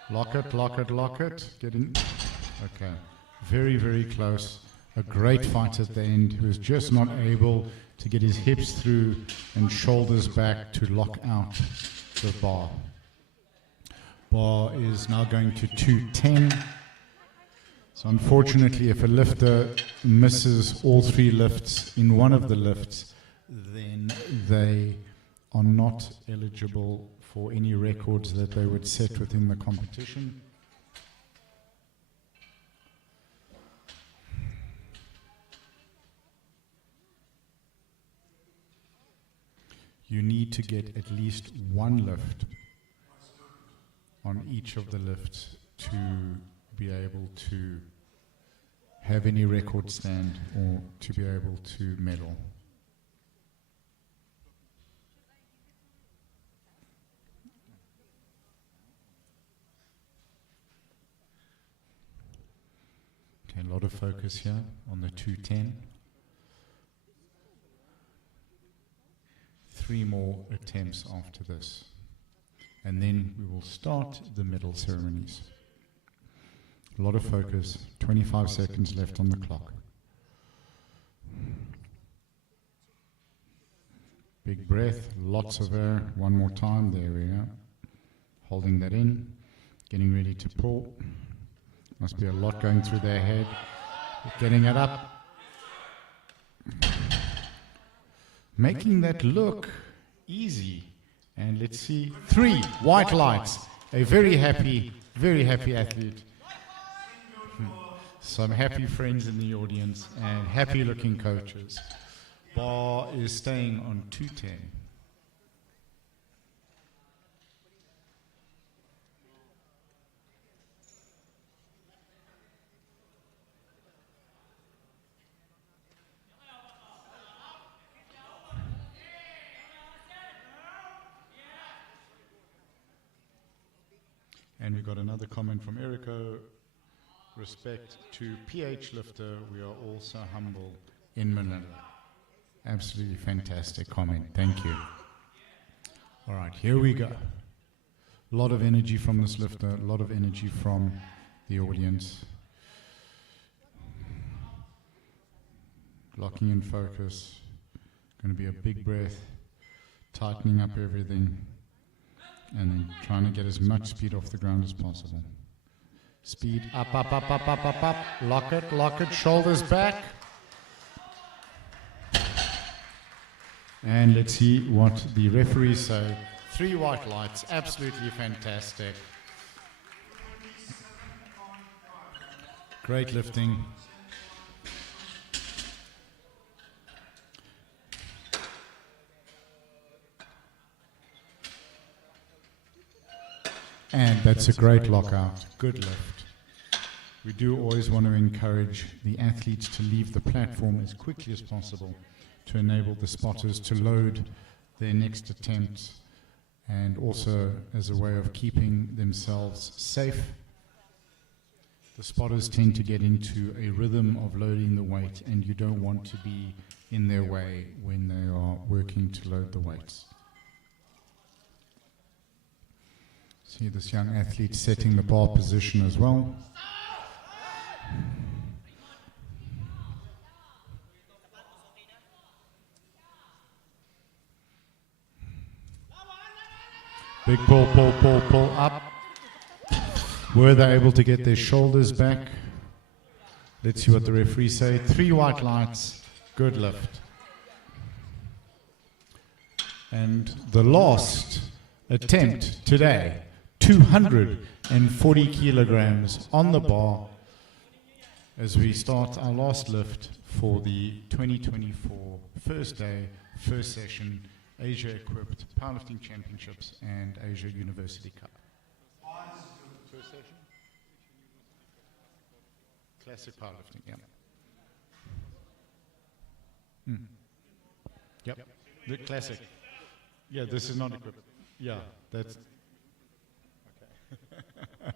Lock it, lock it, lock it. Get in. Okay. Very, very close. A great fight at the end, who was just not able to get his hips through and shoulders back to lock out the bar. Bar is now going to 210. So unfortunately, if a lifter misses all three lifts in one of the lifts, then they are not eligible for any records that they would set within the competition. You need to get at least one lift on each of the lifts to be able to have any record stand or to be able to medal. Okay, a lot of focus here on the 210. 3 more attempts after this. And then we will start the medal ceremonies. A lot of focus, 25 seconds left on the clock. Big breath, lots of air, one more time, there we are. Holding that in, getting ready to pull. Must be a lot going through their head. Getting it up. Making that look easy. And let's see, 3 white lights. A very happy athlete. Some happy friends in the audience and happy looking coaches. Bar is staying on 210. And we got another comment from Erico. Respect to PH Lifter, we are all so humble in Manila. Absolutely fantastic comment, thank you. All right, here we go. A lot of energy from this lifter, a lot of energy from the audience. Locking in focus, going to be a big breath, tightening up everything, and then trying to get as much speed off the ground as possible. Speed up, up, up, up, up, up, up. Lock it, shoulders back. And let's see what the referees say. 3 white lights, absolutely fantastic. Great lifting. And that's a great lockout, good lift. We do always want to encourage the athletes to leave the platform as quickly as possible to enable the spotters to load their next attempt, and also as a way of keeping themselves safe. The spotters tend to get into a rhythm of loading the weight, and you don't want to be in their way when they are working to load the weights. See this young athlete setting the bar position as well. Big pull, pull, pull, pull up. Were they able to get their shoulders back? Let's see what the referees say. 3 white lights, good lift. And the last attempt today, 240 kilograms on the bar as we start our last lift for the 2024 first day, first session, Asia Equipped Powerlifting Championships and Asia University Cup. First session? Classis Powerlifting, yeah. Yep, the classic. Yeah, this is not equipped. Yeah, that's... Okay.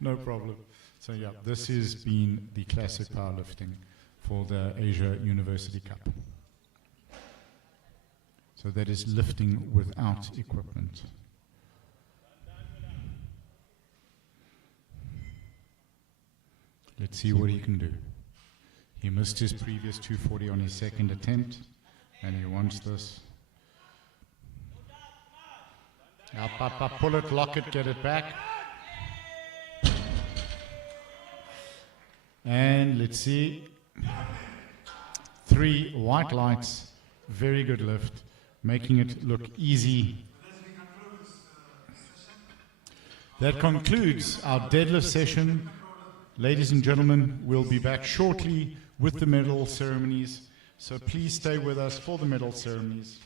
No problem. So yeah, this has been the Classic Powerlifting for the Asia University Cup. So that is lifting without equipment. Let's see what he can do. He missed his previous 240 on his second attempt, and he wants this. Up, up, up, pull it, lock it, get it back. And let's see. 3 white lights, very good lift, making it look easy. That concludes our deadlift session. Ladies and gentlemen, we'll be back shortly with the medal ceremonies, so please stay with us for the medal ceremonies.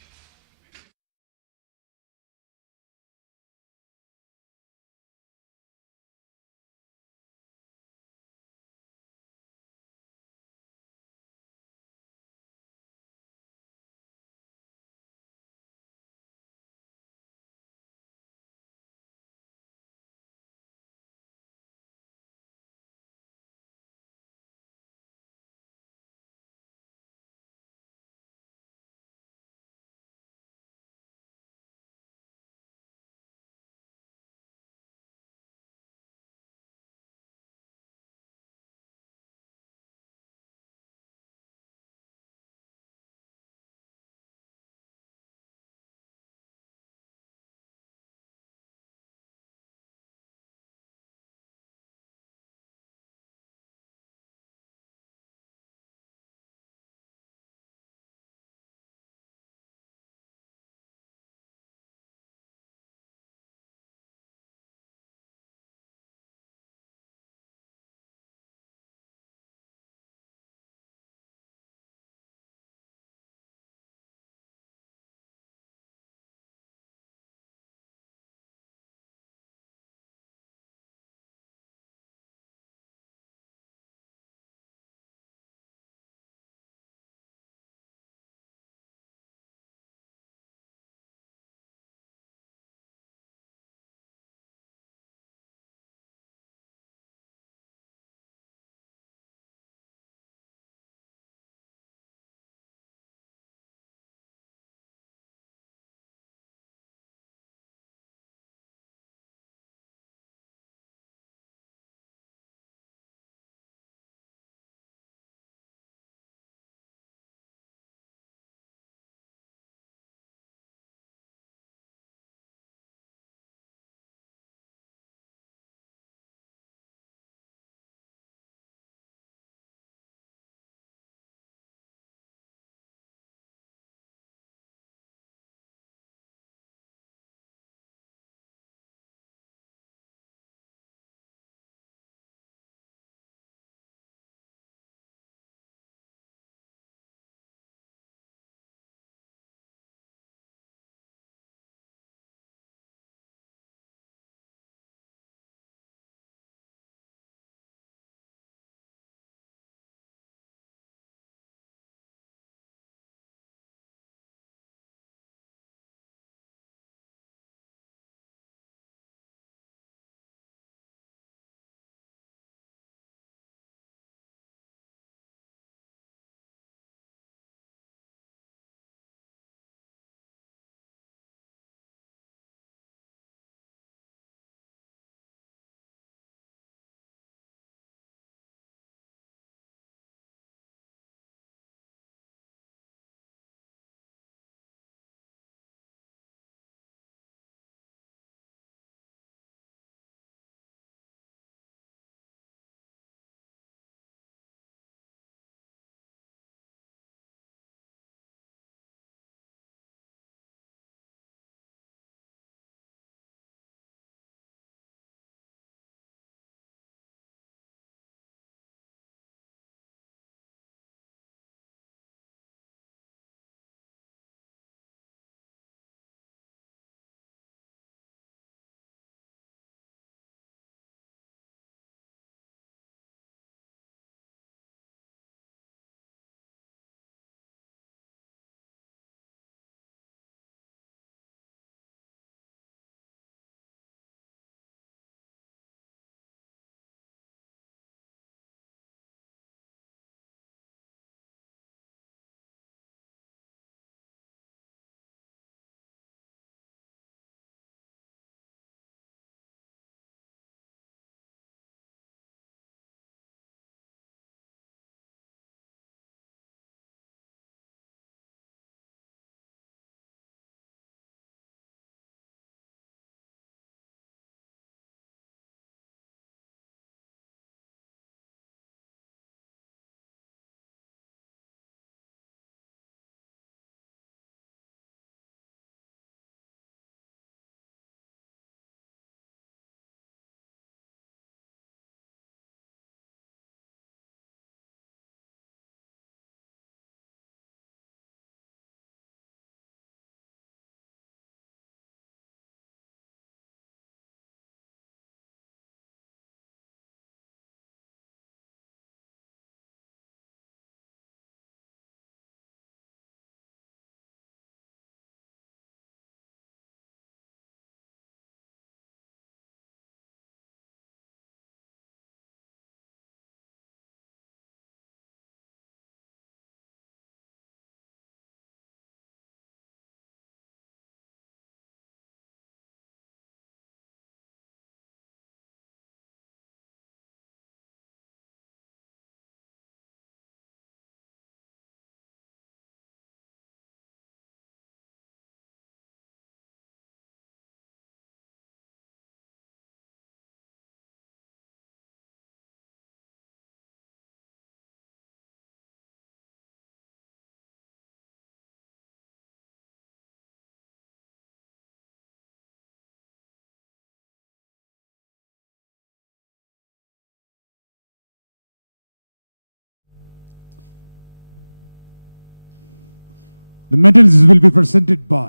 Pacific Bar.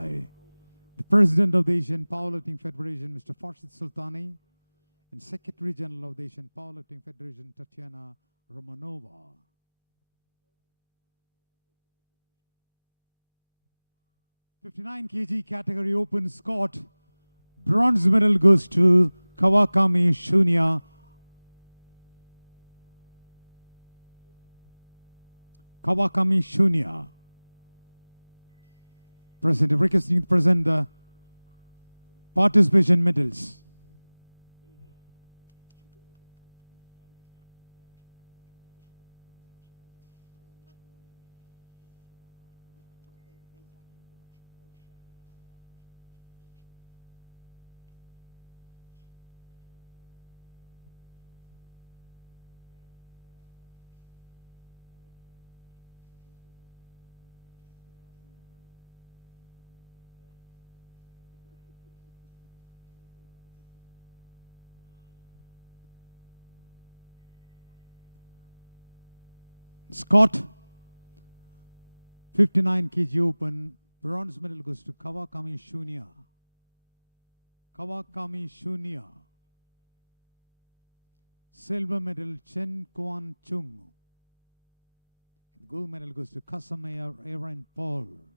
President of Asian Powerlifting Federation, Mr. Marcus Samponi, and Secretary General of Asian Powerlifting Federation, the 9 kg category open squat. Bronze medal goes to Kawakami Shunya. Kawakami Shunya. And the participation minutes. Scott, 59 kg open, bronze medal goes to Kawakami Shunya. Kawakami Shunya. Silver medal, 10.2. Gold medal goes to Kasameka Everett Paul.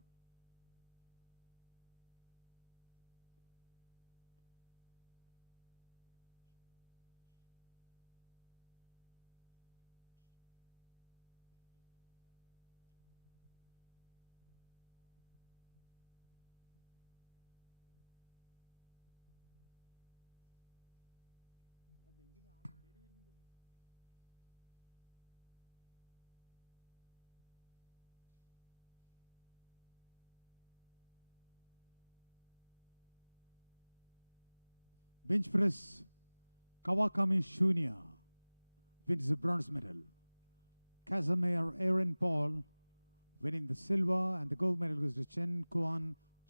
Kawakami Shunya. It's the bronze medal. Kasameka Everett Paul. We have the silver and the gold medal goes to 7.2. Kawakami Shunya with the bronze. Silver medal goes to 10.2.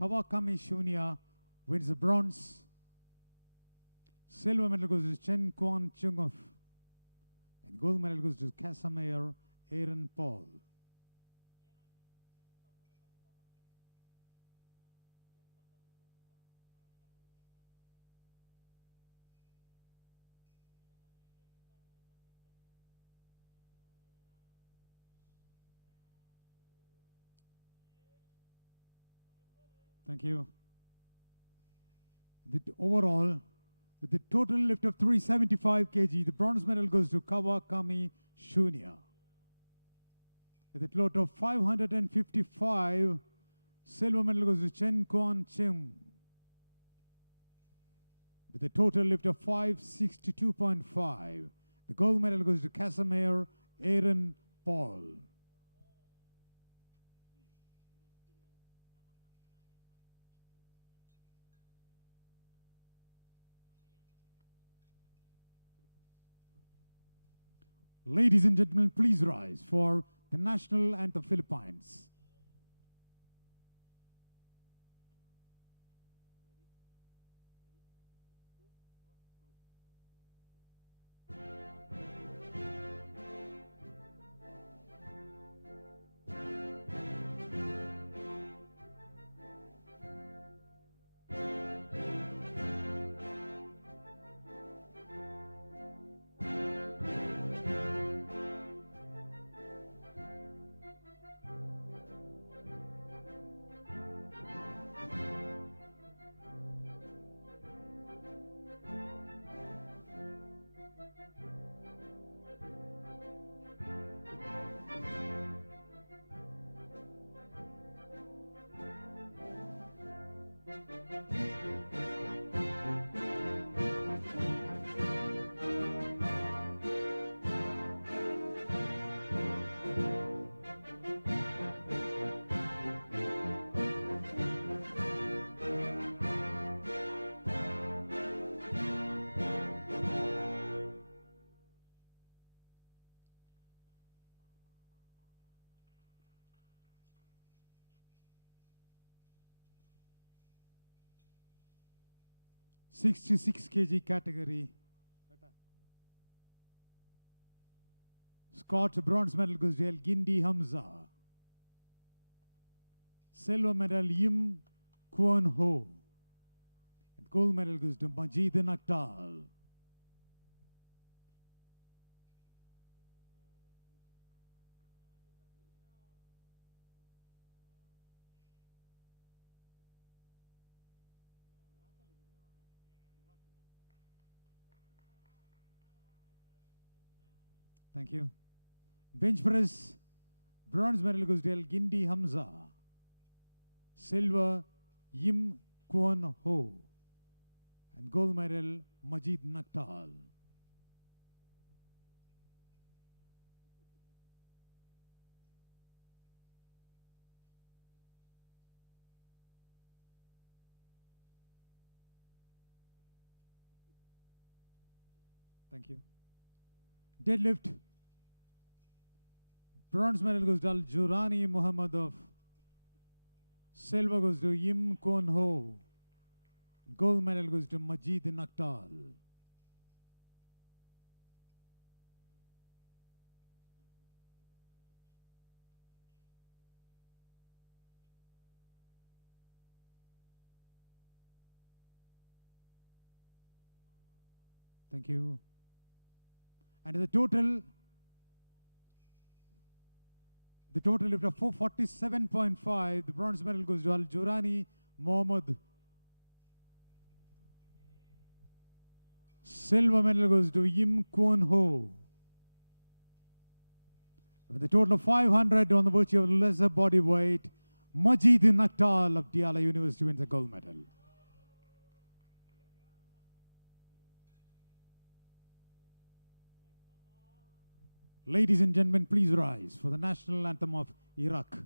Gold medal goes to Kasameka Everett Paul. The total lift of 375 kg. The bronze medal goes to Kawakami Shunya. A total of 555. Silver medal goes to 10.7. The total lift of 562.5. Gold medal goes to Kasameka Everett Paul. Ladies and gentlemen, please rise for the national handstand prize. bench press, bronze medal goes to Hindi Hamza. Silver, Yim Muhammad Gol. Gold medal, Majid Nattar. Deadlift, bronze medal goes to Julani Muhammad Gol. Silver goes to Yim Gun Ho. Gold medal goes to Majid Nattar. The total is a 447.5. Bronze medal goes to Julani Muhammad. Silver medal goes to Yim Gun Ho. Total 500 on the butcher lesser body weight. Majid Nattar carrying the silver medal. Ladies and gentlemen, please rise for the national anthem of Iraq.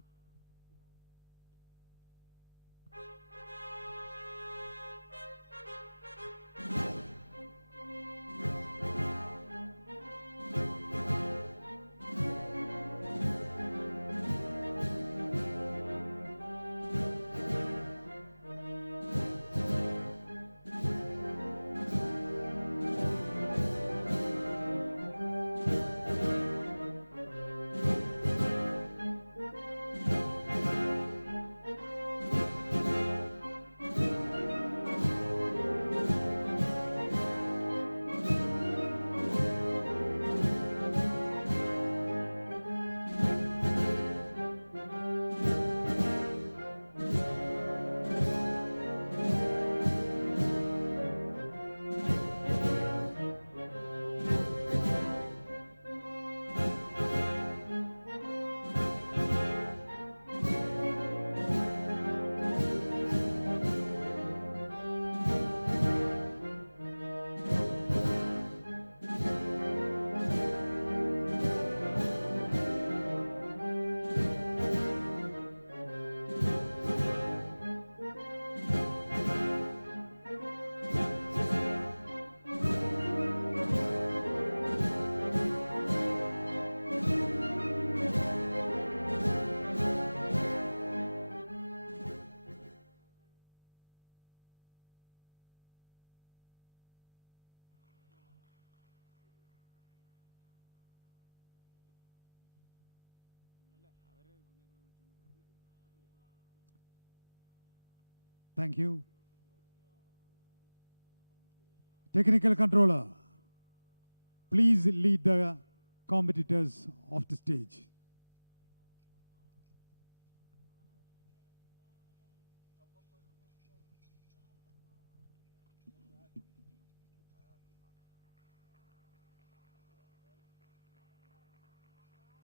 Technical controller, please leave